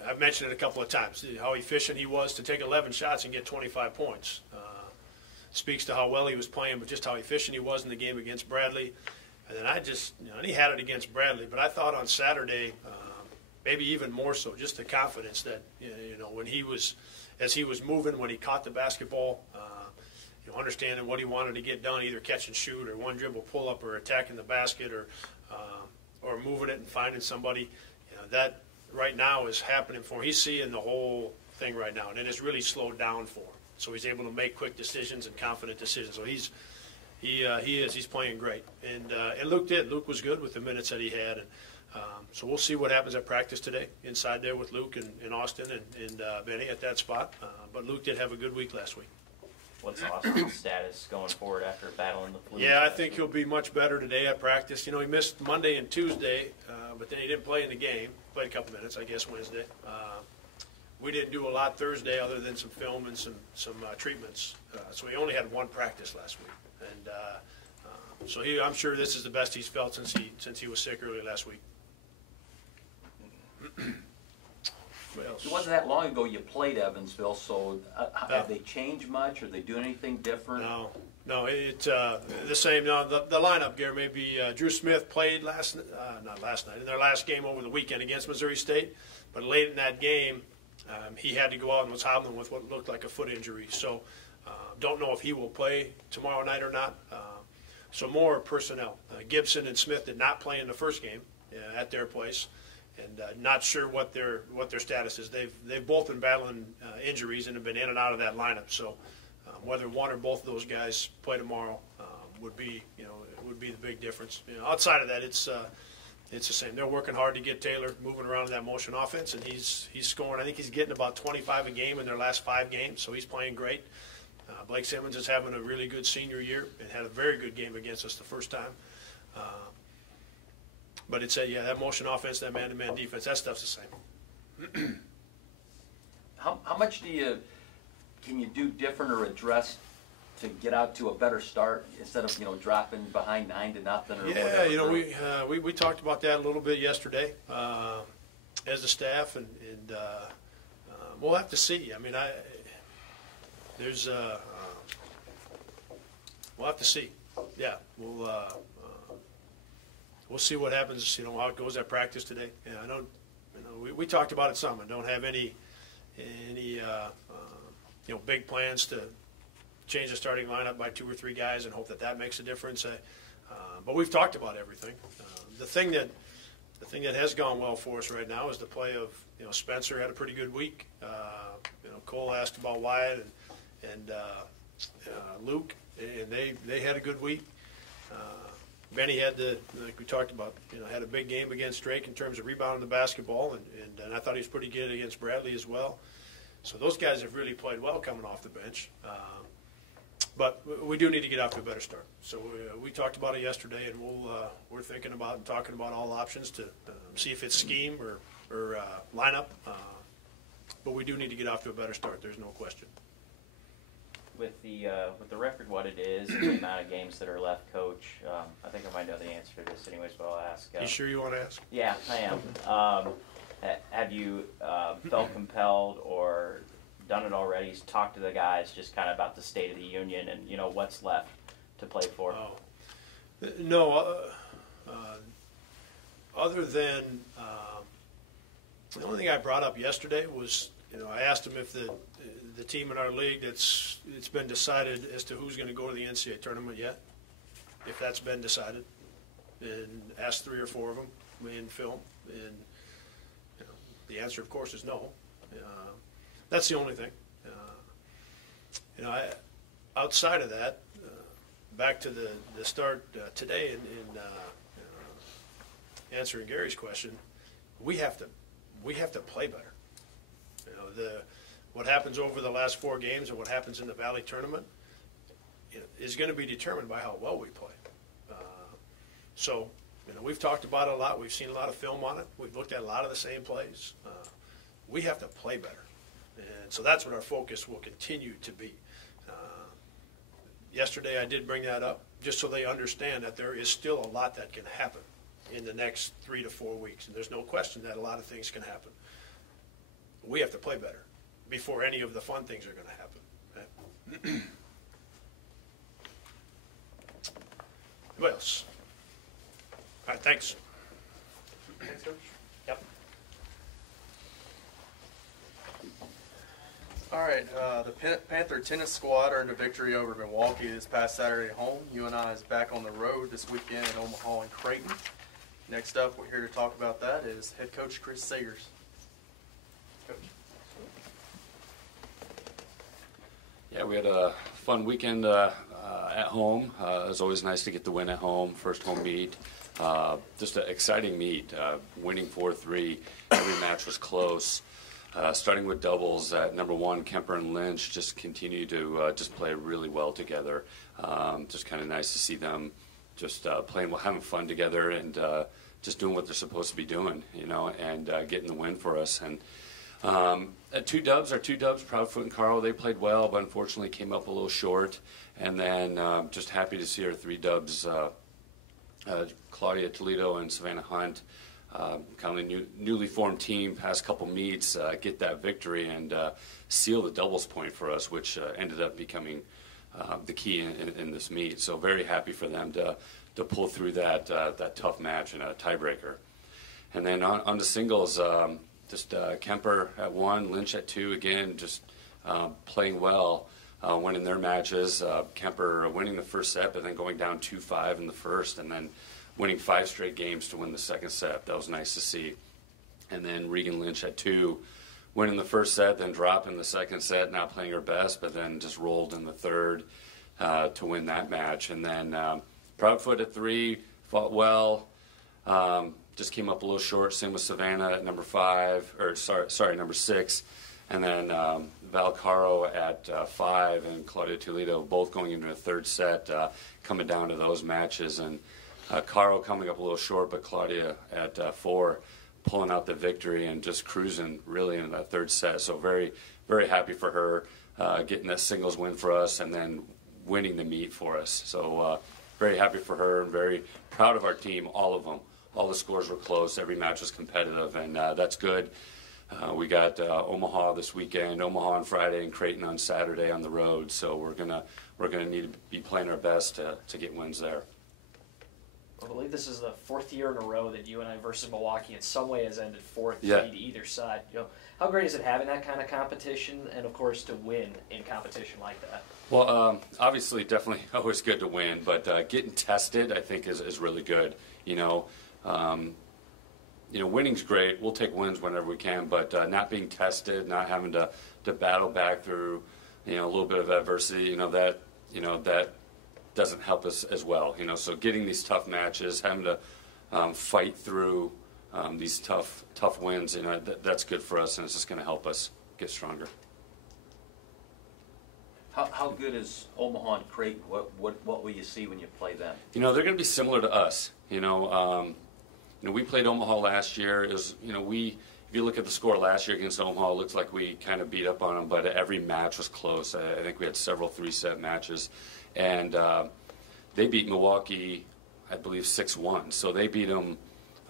I've mentioned it a couple of times, how efficient he was to take 11 shots and get 25 points. Speaks to how well he was playing, but just how efficient he was in the game against Bradley. And then and he had it against Bradley, but I thought on Saturday, maybe even more so, just the confidence that, when as he was moving, when he caught the basketball, understanding what he wanted to get done, either catch and shoot or one dribble pull up or attacking the basket or moving it and finding somebody, that right now is happening for him. He's seeing the whole thing right now, and it has really slowed down for him. So he's able to make quick decisions and confident decisions. So he's playing great. And Luke did. Luke was good with the minutes that he had. And so we'll see what happens at practice today inside there with Luke and Austin and Benny at that spot. But Luke did have a good week last week. What's Austin's status going forward after battling the flu? Yeah, I think he'll be much better today at practice. You know, he missed Monday and Tuesday, but then he didn't play in the game. Played a couple minutes, I guess, Wednesday. We didn't do a lot Thursday other than some film and some treatments. So he only had one practice last week. And so I'm sure this is the best he's felt since he was sick early last week. What else? It wasn't that long ago you played Evansville, so have they changed much? Are they doing anything different? No, it's the same. No, the lineup, Gary, maybe Drew Smith played not last night, in their last game over the weekend against Missouri State, but late in that game, he had to go out and was hobbling with what looked like a foot injury. So don't know if he will play tomorrow night or not. So more personnel. Gibson and Smith did not play in the first game at their place. And not sure what their status is. They've both been battling injuries and have been in and out of that lineup. So whether one or both of those guys play tomorrow would be the big difference. Outside of that, it's the same. They're working hard to get Taylor moving around in that motion offense, and he's scoring. I think he's getting about 25 a game in their last 5 games, so he's playing great. Blake Simmons is having a really good senior year and had a very good game against us the first time. But it's that motion offense, that man-to-man defense, that stuff's the same. How much can you do different or address to get out to a better start instead of dropping behind 9-0 or whatever? We talked about that a little bit yesterday as a staff, and we'll have to see. I mean, we'll have to see. Yeah, we'll see what happens. How it goes at practice today. Yeah, I don't. We talked about it some. I don't have any big plans to change the starting lineup by 2 or 3 guys and hope that makes a difference. But we've talked about everything. The thing that has gone well for us right now is the play of Spencer had a pretty good week. Cole asked about Wyatt and Luke, and they had a good week. Benny had like we talked about, had a big game against Drake in terms of rebounding the basketball, and I thought he was pretty good against Bradley as well. So those guys have really played well coming off the bench. But we do need to get off to a better start. So we talked about it yesterday, and we're thinking about and talking about all options to see if it's scheme or lineup. But we do need to get off to a better start. There's no question. With the record what it is, and the amount of games that are left, Coach, I think I might know the answer to this anyways, but I'll ask. You sure you want to ask? Yeah, I am. Have you felt compelled or done it already? Talk to the guys just kind of about the state of the union and what's left to play for. No, other than the only thing I brought up yesterday was I asked him if the team in our league it's been decided as to who's going to go to the NCAA tournament yet, if that's been decided, and asked 3 or 4 of them in film, and the answer of course is no. That's the only thing. Outside of that, back to the start today in answering Gary's question, we have to play better. What happens over the last 4 games and what happens in the Valley tournament is going to be determined by how well we play. So we've talked about it a lot. We've seen a lot of film on it. We've looked at a lot of the same plays. We have to play better. And so that's what our focus will continue to be. Yesterday I did bring that up just so they understand that there is still a lot that can happen in the next 3 to 4 weeks. And there's no question that a lot of things can happen. We have to play better before any of the fun things are going to happen. What else? All right, thanks. Thanks, Coach. Yep. All right, the Panther tennis squad earned a victory over Milwaukee this past Saturday at home. UNI is back on the road this weekend in Omaha and Creighton. Next up, we're here to talk about that is head coach Chris Sagers. Coach. Yeah, we had a fun weekend at home. It was always nice to get the win at home, first home meet. Just an exciting meet, winning 4-3. Every match was close. Starting with doubles at number 1, Kemper and Lynch just continue to just play really well together. Just kind of nice to see them just playing well, having fun together, and just doing what they're supposed to be doing, you know, and getting the win for us. And at our two dubs, Proudfoot and Carl, they played well, but unfortunately came up a little short. And then just happy to see our 3 dubs, Claudia Toledo and Savannah Hunt, kind of a newly formed team, past couple meets, get that victory and seal the doubles point for us, which ended up becoming the key in this meet. So very happy for them to pull through that tough match in a tiebreaker. And then on the singles, just Kemper at 1, Lynch at 2, again, just playing well, winning their matches. Kemper winning the first set, but then going down 2-5 in the first, and then winning 5 straight games to win the second set. That was nice to see. And then Regan Lynch at 2, winning the first set, then dropping the second set, not playing her best, but then just rolled in the third to win that match. And then Proudfoot at 3, fought well. Just came up a little short. Same with Savannah at number 6. And then Val Caro at 5 and Claudia Toledo both going into a third set, coming down to those matches. And Caro coming up a little short, but Claudia at 4 pulling out the victory and just cruising really in that third set. So very, very happy for her getting that singles win for us and then winning the meet for us. So very happy for her and very proud of our team, all of them. All the scores were close. Every match was competitive, and that's good. We got Omaha this weekend, Omaha on Friday, and Creighton on Saturday on the road. So we're gonna need to be playing our best to get wins there. I believe this is the 4th year in a row that UNI versus Milwaukee in some way has ended 4-3 to either side. You know, how great is it having that kind of competition, and of course to win in competition like that? Well, obviously, definitely always good to win, but getting tested, I think, is really good. Winning's great. We'll take wins whenever we can, but not being tested, not having to battle back through, a little bit of adversity, that doesn't help us as well. So getting these tough matches, having to fight through these tough wins, that's good for us, and it's just going to help us get stronger. How good is Omaha and Creighton? What will you see when you play them? They're going to be similar to us. We played Omaha last year. If you look at the score last year against Omaha, it looks like we kind of beat up on them, but every match was close. I think we had several 3-set matches, and they beat Milwaukee, I believe, 6-1. So they beat them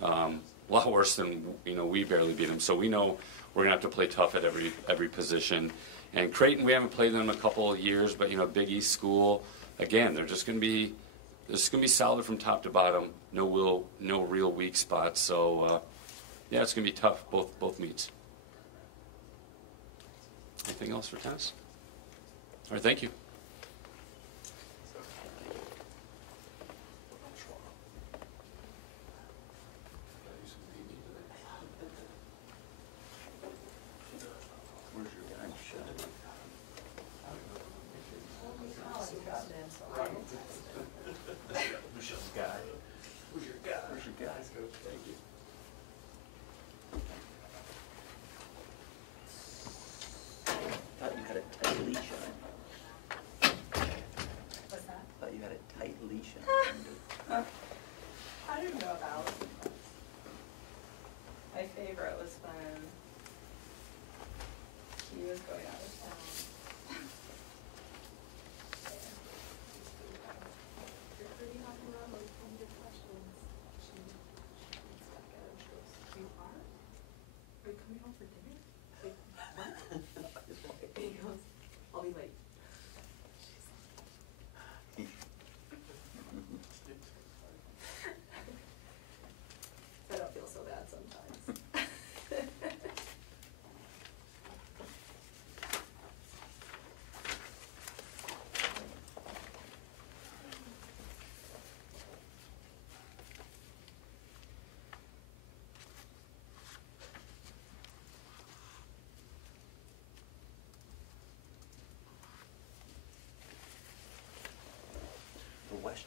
a lot worse than we barely beat them. So we know we're going to have to play tough at every position. And Creighton, we haven't played them in a couple of years, but Big East school, again, they're just going to be solid from top to bottom. No real weak spots. So it's going to be tough both meets. Anything else for tennis? All right, thank you. Thought you had a tight leash on.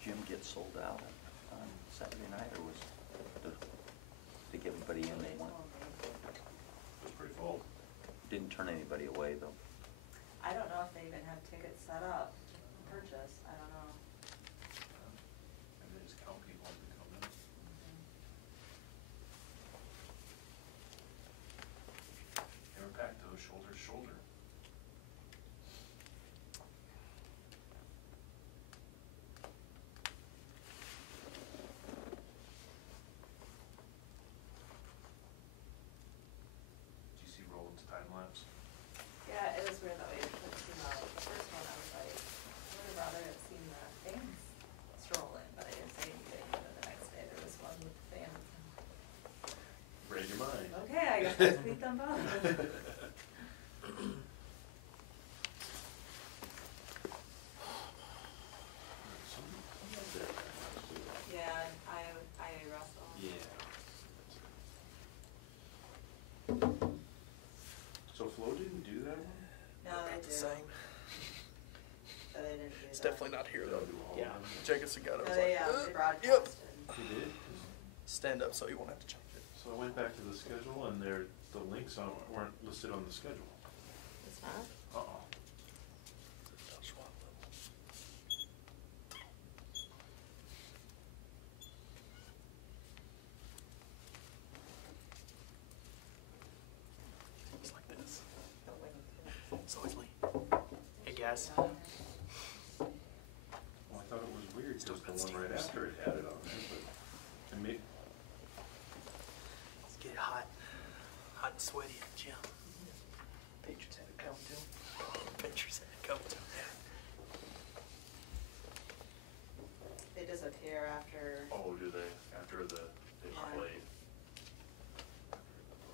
gym get sold out on Saturday night, or was to get everybody in they want? It was pretty full. Didn't turn anybody away though. I don't know if they even have tickets set up, purchase, I don't know. And they just count people as they come in. They were packed though, shoulder to shoulder. Did you see Roland's time lapse? Yeah, it was weird that way, but the first one, I was like, I would have rather have seen the fans strolling, but I didn't say anything, but then the next day, there was one with the fans. Read your mind. Okay, I guess I'll tweet them both. Yeah, I Russell. Yeah. So Flo didn't do that one? No, they do. Same. But they didn't do It's that. definitely not here They'll though. do all Yeah. of them. Jacobson got it. No, I was they, like, they broadcasted. yep. He did? Stand up so you won't have to change it. So I went back to the schedule and the links weren't listed on the schedule. It's not? Uh-oh. It's like this. So it's Lee. Hey guys. Well, I thought it was weird because the one right after it had it on there, but I made, Let's get hot and sweaty at the gym. Patriots had it come too. Pictures had to come to. They disappear after. oh, do they, after they Yeah. played?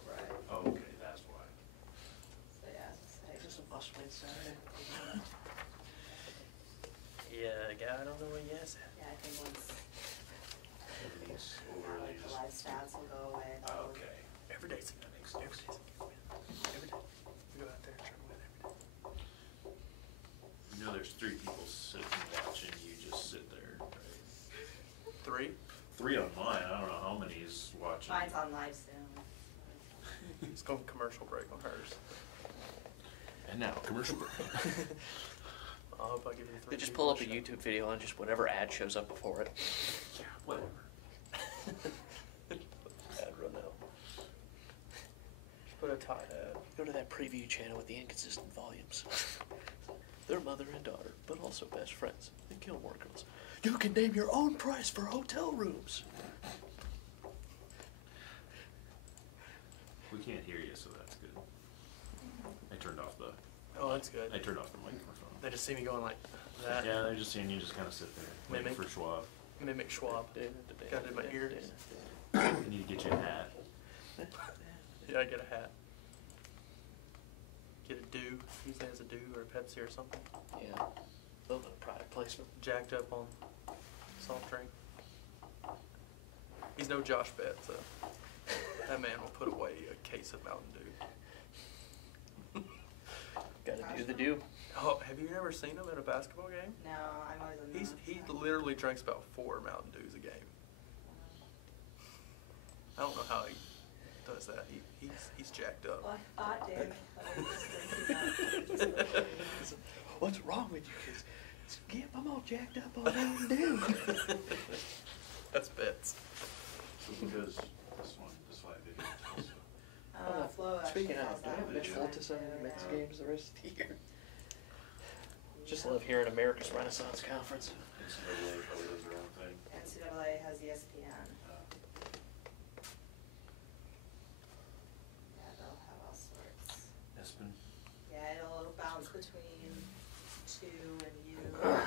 Right. Oh, okay, that's why. So yeah, it's like. Is this a must win Saturday? Yeah, guy, I don't know what yes. Yeah, I think once, These yeah, overly like the just, live stats will go away. okay. Every day's a good next. Every day's a good win. Every day. We go out there and try to win every day. You know there's 3 people sitting watching, you just sit there, right? 3? 3 on mine, I don't know how many is watching. Mine's on live soon. It's going commercial break on hers. And now, commercial break. I hope I give you 3 They just people pull up a shot. YouTube video and just whatever ad shows up before it. Yeah, whatever. Ad run out. Just put a tie ad. Go to that preview channel with the inconsistent volumes. They're mother and daughter, but also best friends. The Gilmore Girls. You can name your own price for hotel rooms. We can't hear you, so that's good. I turned off the good. I turned off the microphone. They just see me going like that. Yeah, they're just seeing you just kind of sit there, waiting Mimic. for Schwab. Mimic Schwab. Got it in my ears. I need to get you a hat. Yeah, I get a hat. Get a Dew. Usually has a Dew or a Pepsi or something. Yeah. A little bit of product placement. Jacked up on soft drink. He's no Josh Betts, so that man will put away a case of Mountain Dew. Gotta do the do. Oh, have you ever seen him at a basketball game? No, I'm always in the. He literally drinks about 4 Mountain Dews a game. I don't know how he does that. He's jacked up. Well, I thought, Dave, but I just didn't do that. What's wrong with you kids? Skip, I'm all jacked up on Mountain Dew. That's Betts. So because this 5 video also. Flo actually Speaking has of, do that I have one. Mitch Fultis on the Yeah. Mets games the rest of the year? Just love hearing America's Renaissance Conference. NCAA probably does their own thing. NCAA has ESPN. Yeah, they'll have all sorts. Espen. Yeah, it'll bounce between 2 and you. Yeah.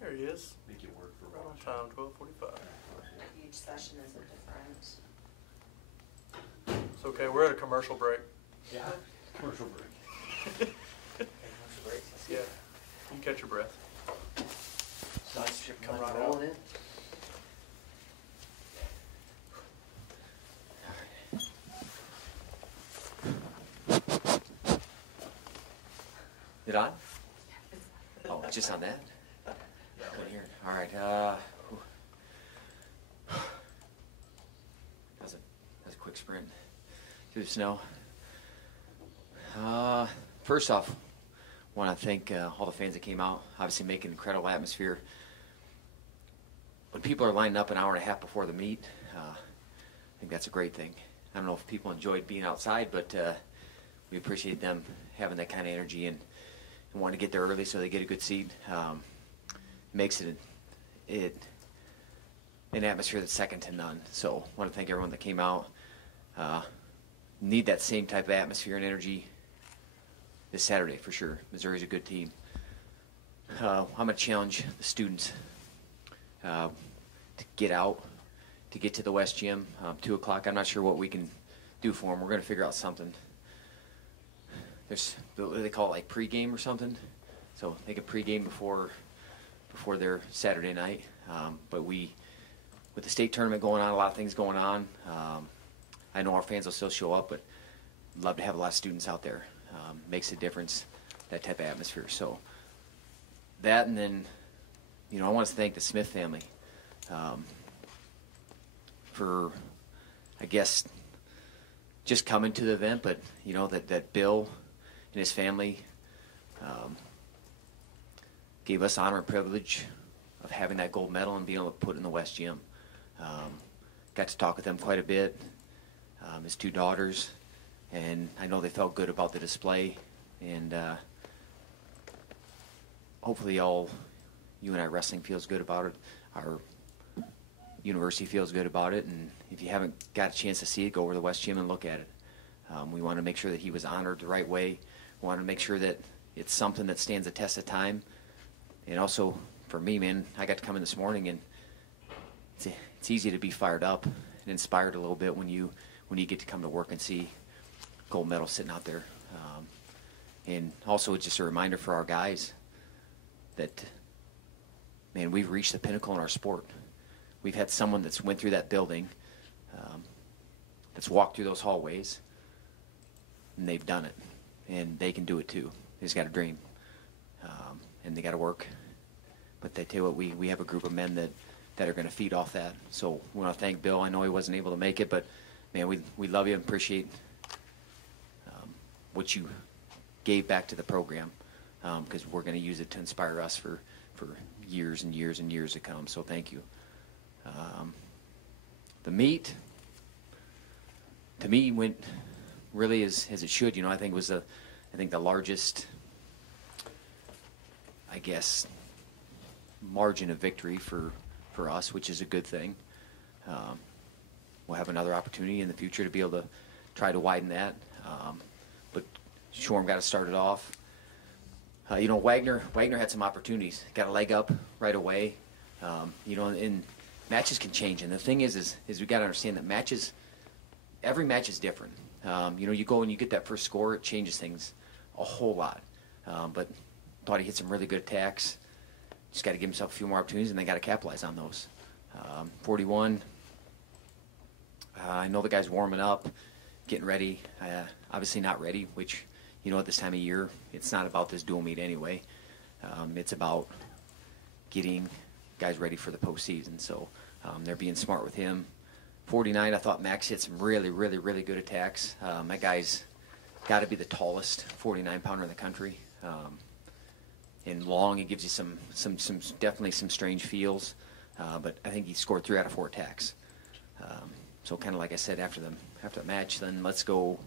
There he is. Make it work for Right on watching. time, 12:45. Each session is a different. It's okay, we're at a commercial break. Yeah. Commercial break. Yeah, you can catch your breath. Nice ship come coming right rolling out. in. It on? Oh, just on that? Good here. All right. That was a quick sprint through the snow. First off, want to thank all the fans that came out. Obviously, make an incredible atmosphere. When people are lining up an hour and a half before the meet, I think that's a great thing. I don't know if people enjoyed being outside, but we appreciate them having that kind of energy and want to get there early so they get a good seat. Makes it an atmosphere that's second to none. So I want to thank everyone that came out. Need that same type of atmosphere and energy this Saturday for sure. Missouri's a good team. I'm going to challenge the students to get out, to get to the West Gym, 2 o'clock. I'm not sure what we can do for them. We're going to figure out something. They call it like pregame or something. So they can pregame before their Saturday night. But with the state tournament going on, a lot of things going on, I know our fans will still show up, but love to have a lot of students out there. Makes a difference, that type of atmosphere. So that, and then, I want to thank the Smith family for, I guess, just coming to the event, but, that Bill and his family gave us honor and privilege of having that gold medal and being able to put it in the West Gym. Got to talk with them quite a bit, his 2 daughters, and I know they felt good about the display, and hopefully all UNI Wrestling feels good about it. Our university feels good about it, and if you haven't got a chance to see it, go over to the West Gym and look at it. We want to make sure that he was honored the right way. We want to make sure that it's something that stands the test of time. And also, for me, man, I got to come in this morning, and it's easy to be fired up and inspired a little bit when you get to come to work and see gold medal sitting out there. And also, it's just a reminder for our guys that, man, we've reached the pinnacle in our sport. We've had someone that's went through that building, that's walked through those hallways, and they've done it. And they can do it too. They just got a dream. And they got to work. But they tell you what, we have a group of men that are going to feed off that. So we want to thank Bill. I know he wasn't able to make it, but, man, we love you and appreciate what you gave back to the program, because we're going to use it to inspire us for years and years and years to come. So thank you. The meet, to me, went really as it should. I think it was the largest, I guess, margin of victory for us, which is a good thing. We'll have another opportunity in the future to be able to try to widen that. But Shoreham got to start it off. Wagner had some opportunities. Got a leg up right away. And matches can change. And the thing is we got to understand that every match is different. You go and you get that first score, it changes things a whole lot. But thought he hit some really good attacks. Just got to give himself a few more opportunities, and they got to capitalize on those. 41. I know the guy's warming up, getting ready. Obviously not ready, which, at this time of year, it's not about this dual meet anyway. It's about getting guys ready for the postseason. So they're being smart with him. 49, I thought Max hit some really, really, really good attacks. That guy's got to be the tallest 49-pounder in the country. And long, it gives you some definitely some strange feels. But I think he scored 3 out of 4 attacks. So kind of like I said after the match, then let's go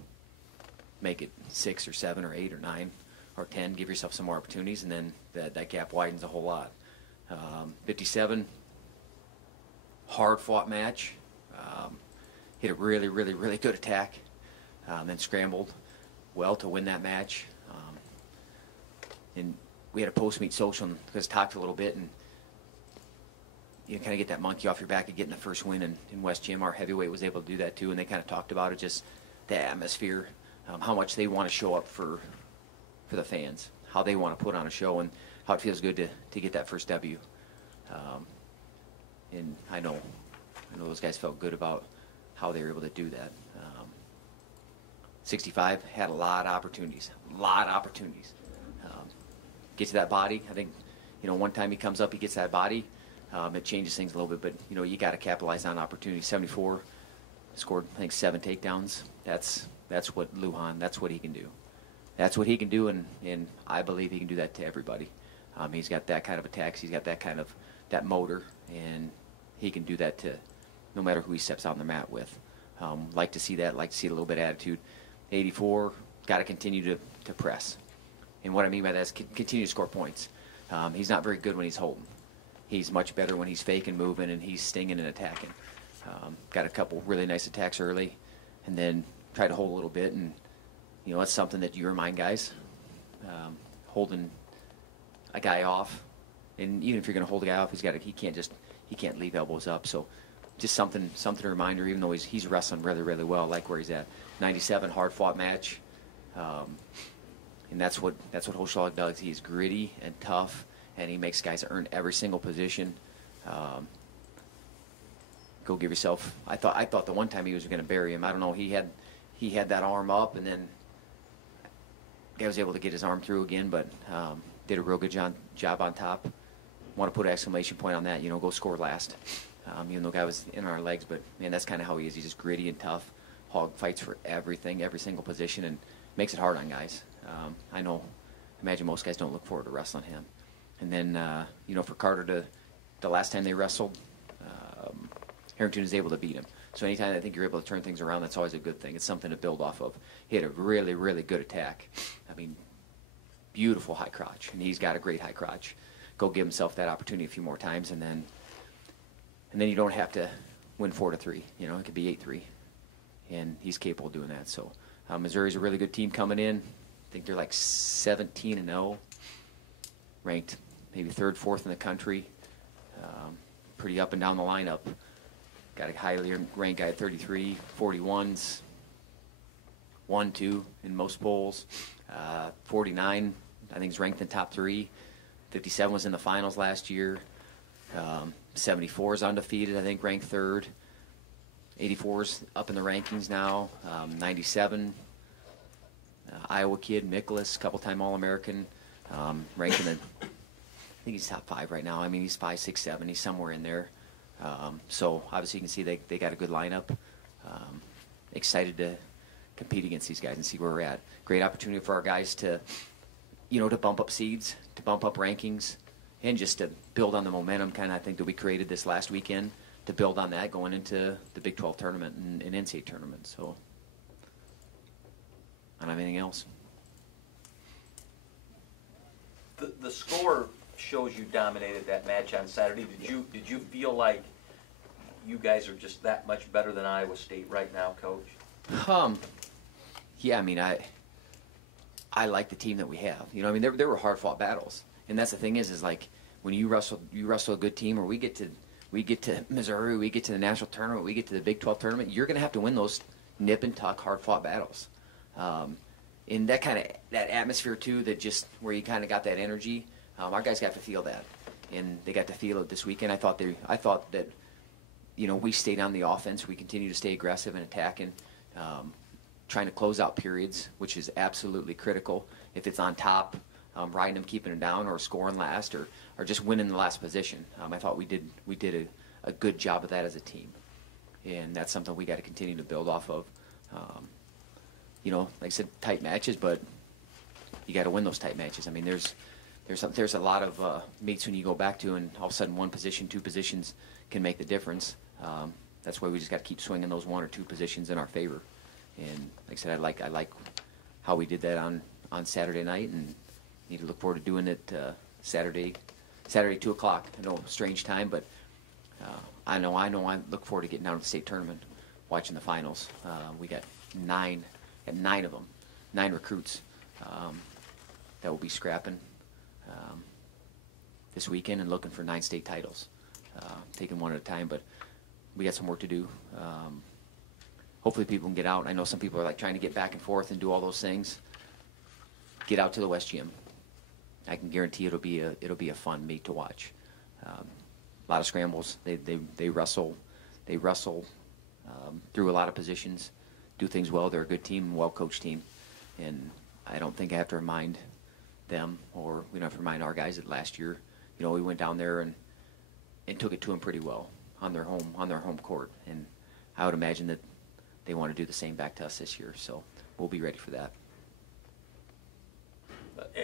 make it 6 or 7 or 8 or 9 or 10. Give yourself some more opportunities, and then that gap widens a whole lot. 57, hard-fought match. Hit a really, really, really good attack, then scrambled well to win that match. And we had a post-meet social and just talked a little bit, and you kind of get that monkey off your back of getting the first win in West Gym. Our heavyweight was able to do that too, and they kind of talked about it, just the atmosphere, how much they want to show up for the fans, how they want to put on a show, and how it feels good to get that first W. And I know those guys felt good about how they were able to do that. 65 had a lot of opportunities. Get to that body. I think, one time he comes up, he gets that body. It changes things a little bit, but you got to capitalize on opportunity. 74, scored I think 7 takedowns. That's what Lujan. That's what he can do. That's what he can do, and I believe he can do that to everybody. He's got that kind of attacks. He's got that motor, and he can do that to no matter who he steps on the mat with. Like to see that. Like to see a little bit of attitude. 84, got to continue to press. And what I mean by that is continue to score points. He's not very good when he's holding. He's much better when he's faking, moving, and he's stinging and attacking. Got a couple really nice attacks early, and then try to hold a little bit. And that's something that you remind guys. Holding a guy off, and even if you're going to hold a guy off, he can't leave elbows up. So just something to remind her. Even though he's wrestling really, really well, I like where he's at. 97, hard fought match. And that's what Hochschlag does. He's gritty and tough, and he makes guys earn every single position. Go give yourself. I thought the one time he was going to bury him. I don't know. He had that arm up, and then guy was able to get his arm through again, but did a real good job on top. Want to put an exclamation point on that. Go score last. Even though guy was in our legs, but man, that's kind of how he is. He's just gritty and tough. Hog fights for everything, every single position, and makes it hard on guys. Imagine most guys don't look forward to wrestling him. And then, for Carter the last time they wrestled, Harrington was able to beat him. So anytime I think you're able to turn things around, that's always a good thing. It's something to build off of. He had a really, really good attack. I mean, beautiful high crotch, and he's got a great high crotch. Go give himself that opportunity a few more times, and then you don't have to win 4-3. It could be 8-3, and he's capable of doing that. So Missouri's a really good team coming in. I think they're like 17-0, ranked maybe 3rd, 4th in the country. Pretty up and down the lineup. Got a highly ranked guy at 33, 41s, 1-2 in most polls. 49, I think, is ranked in the top 3. 57 was in the finals last year. 74 is undefeated, I think, ranked 3rd. 84 is up in the rankings now. 97. Iowa kid, Nicholas, couple-time All-American, ranked in the, I think he's top 5 right now. I mean, he's 5, 6, 7. He's somewhere in there. So obviously you can see they got a good lineup. Excited to compete against these guys and see where we're at. Great opportunity for our guys to, to bump up seeds, to bump up rankings, and just to build on the momentum I think that we created this last weekend, to build on that going into the Big 12 tournament and NCAA tournament. So I don't have anything else. The score shows you dominated that match on Saturday. Did you feel like you guys are just that much better than Iowa State right now, Coach? Yeah, I mean, I like the team that we have. There were hard fought battles, and that's the thing is like when you wrestle a good team, or we get to Missouri, we get to the national tournament, we get to the Big 12 tournament, you're going to have to win those nip and tuck, hard fought battles. In that atmosphere too, that just where you kind of got that energy. Our guys got to feel that, and they got to feel it this weekend. I thought that, we stayed on the offense. We continue to stay aggressive and attacking, trying to close out periods, which is absolutely critical. If it's on top, riding them, keeping them down, or scoring last, or just winning the last position. I thought we did a good job of that as a team, and that's something we got to continue to build off of. Like I said, tight matches, but you got to win those tight matches. I mean, there's a lot of meets when you go back to, and all of a sudden 1 position, 2 positions can make the difference. That's why we just got to keep swinging those 1 or 2 positions in our favor. And like I said, I like how we did that on Saturday night, and need to look forward to doing it Saturday 2 o'clock. I know, strange time, but I look forward to getting down to the state tournament, watching the finals. We got 9 of them, 9 recruits that will be scrapping this weekend and looking for 9 state titles, taking one at a time. But we got some work to do. Hopefully people can get out. I know some people are like trying to get back and forth and do all those things. Get out to the West Gym. I can guarantee it'll be a fun meet to watch. A lot of scrambles. They wrestle through a lot of positions, do things well. They're a good team, well coached team, and I don't think I have to remind them, or we don't have to remind our guys that last year, you know, we went down there and took it to them pretty well on their home court, and I would imagine that they want to do the same back to us this year. So we'll be ready for that.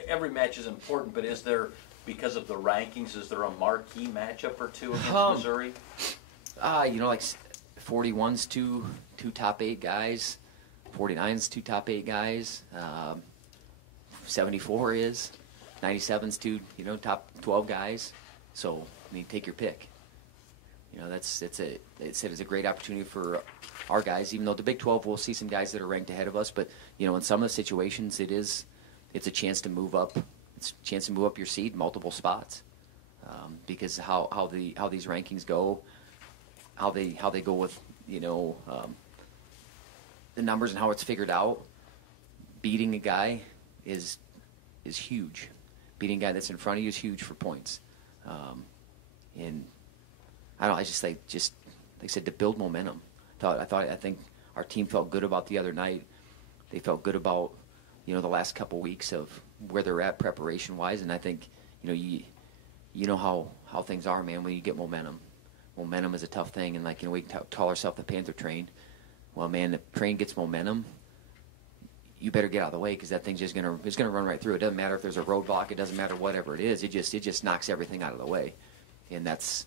Every match is important, but is there, because of the rankings, is there a marquee matchup or two against Missouri? You know, like 41's two top 8 guys, 49's 2 top 8 guys, 74 is, 97's 2, you know, top 12 guys. So I mean, take your pick. You know, it's a great opportunity for our guys. Even though the Big 12 will see some guys that are ranked ahead of us, but you know, in some of the situations, it's a chance to move up. It's a chance to move up your seed multiple spots, because how these rankings go, how they go with, you know, the numbers and how it's figured out. Beating a guy is huge. Beating a guy that's in front of you is huge for points. And I don't know, I just like I said, to build momentum. I think our team felt good about the other night. They felt good about, you know, the last couple weeks of where they're at preparation wise, and I think, you know, you know how things are, man, when you get momentum. Momentum is a tough thing, and like, you know, we call ourselves the Panther train. Well, man, the train gets momentum, you better get out of the way, because that thing's just gonna run right through. It doesn't matter if there's a roadblock. It doesn't matter whatever it is. It just knocks everything out of the way, and that's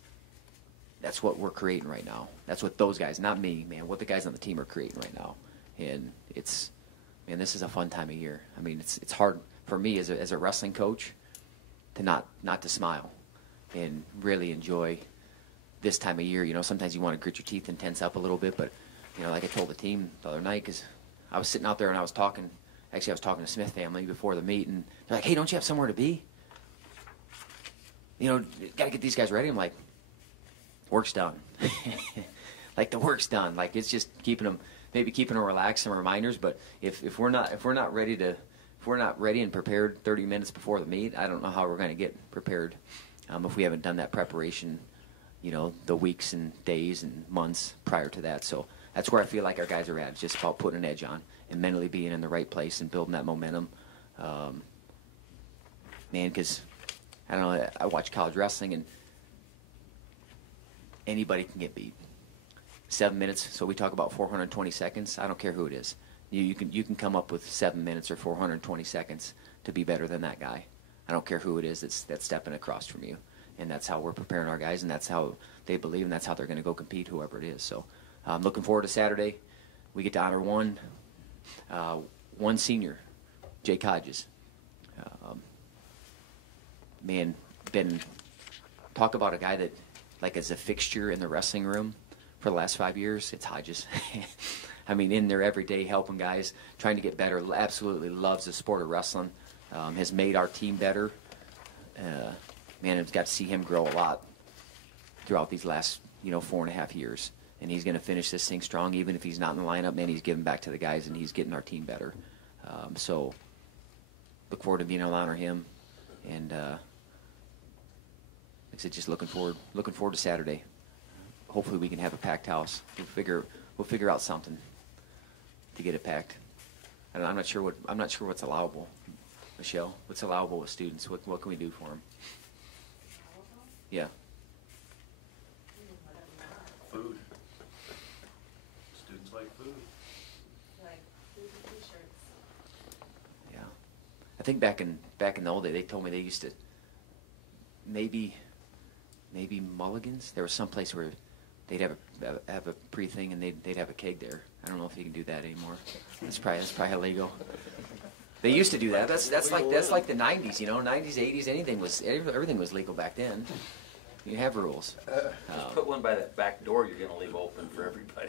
what we're creating right now. That's what those guys, not me, man, what the guys on the team are creating right now. And man, this is a fun time of year. I mean, it's hard for me as a wrestling coach to not to smile and really enjoy this time of year. You know, sometimes you want to grit your teeth and tense up a little bit, but you know, like I told the team the other night, because I was sitting out there and I was talking to Smith family before the meet, and they're like, "Hey, don't you have somewhere to be? You know, got to get these guys ready." I'm like, "Work's done." Like, the work's done. Like, it's just keeping them relaxed, some reminders. But if we're not ready and prepared 30 minutes before the meet, I don't know how we're going to get prepared if we haven't done that preparation, you know, the weeks and days and months prior to that. So that's where I feel like our guys are at. It's just about putting an edge on and mentally being in the right place and building that momentum. Man, because I don't know, I watch college wrestling, and anybody can get beat. 7 minutes, so we talk about 420 seconds. I don't care who it is. You can come up with 7 minutes or 420 seconds to be better than that guy. I don't care who it is that's stepping across from you. And that's how we're preparing our guys, and that's how they believe, and that's how they're going to go compete, whoever it is. So I'm looking forward to Saturday. We get to honor one senior, Jake Hodges. Man, talk about a guy that, like, is a fixture in the wrestling room for the last 5 years. It's Hodges. I mean, in there every day helping guys, trying to get better, absolutely loves the sport of wrestling, has made our team better. Man, I've got to see him grow a lot throughout these last, 4.5 years. And he's going to finish this thing strong, even if he's not in the lineup. Man, he's giving back to the guys, and he's getting our team better. So look forward to being able to honor him. And like I said, just looking forward to Saturday. Hopefully we can have a packed house. We'll figure out something to get it packed. And I'm not sure what's allowable. Michelle, what's allowable with students? What can we do for them? Yeah. Food. Students like food. Like food and t-shirts. Yeah. I think back in the old day, they told me they used to maybe Mulligan's. There was some place where they'd have a pre-thing, and they'd have a keg there. I don't know if you can do that anymore. That's probably illegal. They used to do that. That's like the 90s, 90s, 80s. Everything was legal back then. You have rules. Just put one by that back door you're going to leave open for everybody.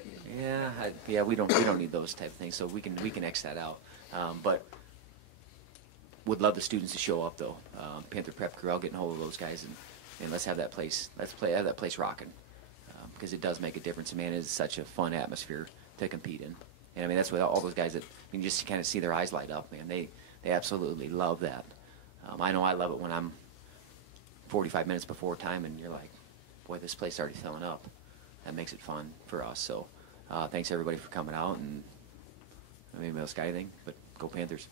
Yeah, we don't need those type of things, so we can X that out. But would love the students to show up though. Panther Prep crew, I'll get in hold of those guys and let's have that place. Have that place rocking, because it does make a difference. Man, it's such a fun atmosphere to compete in. And I mean, that's what all those guys that you can just kind of see their eyes light up, man. They absolutely love that. I know I love it when I'm 45 minutes before time and you're like, boy, this place is already filling up. That makes it fun for us. So thanks everybody for coming out, and I mean, else got anything, but go Panthers.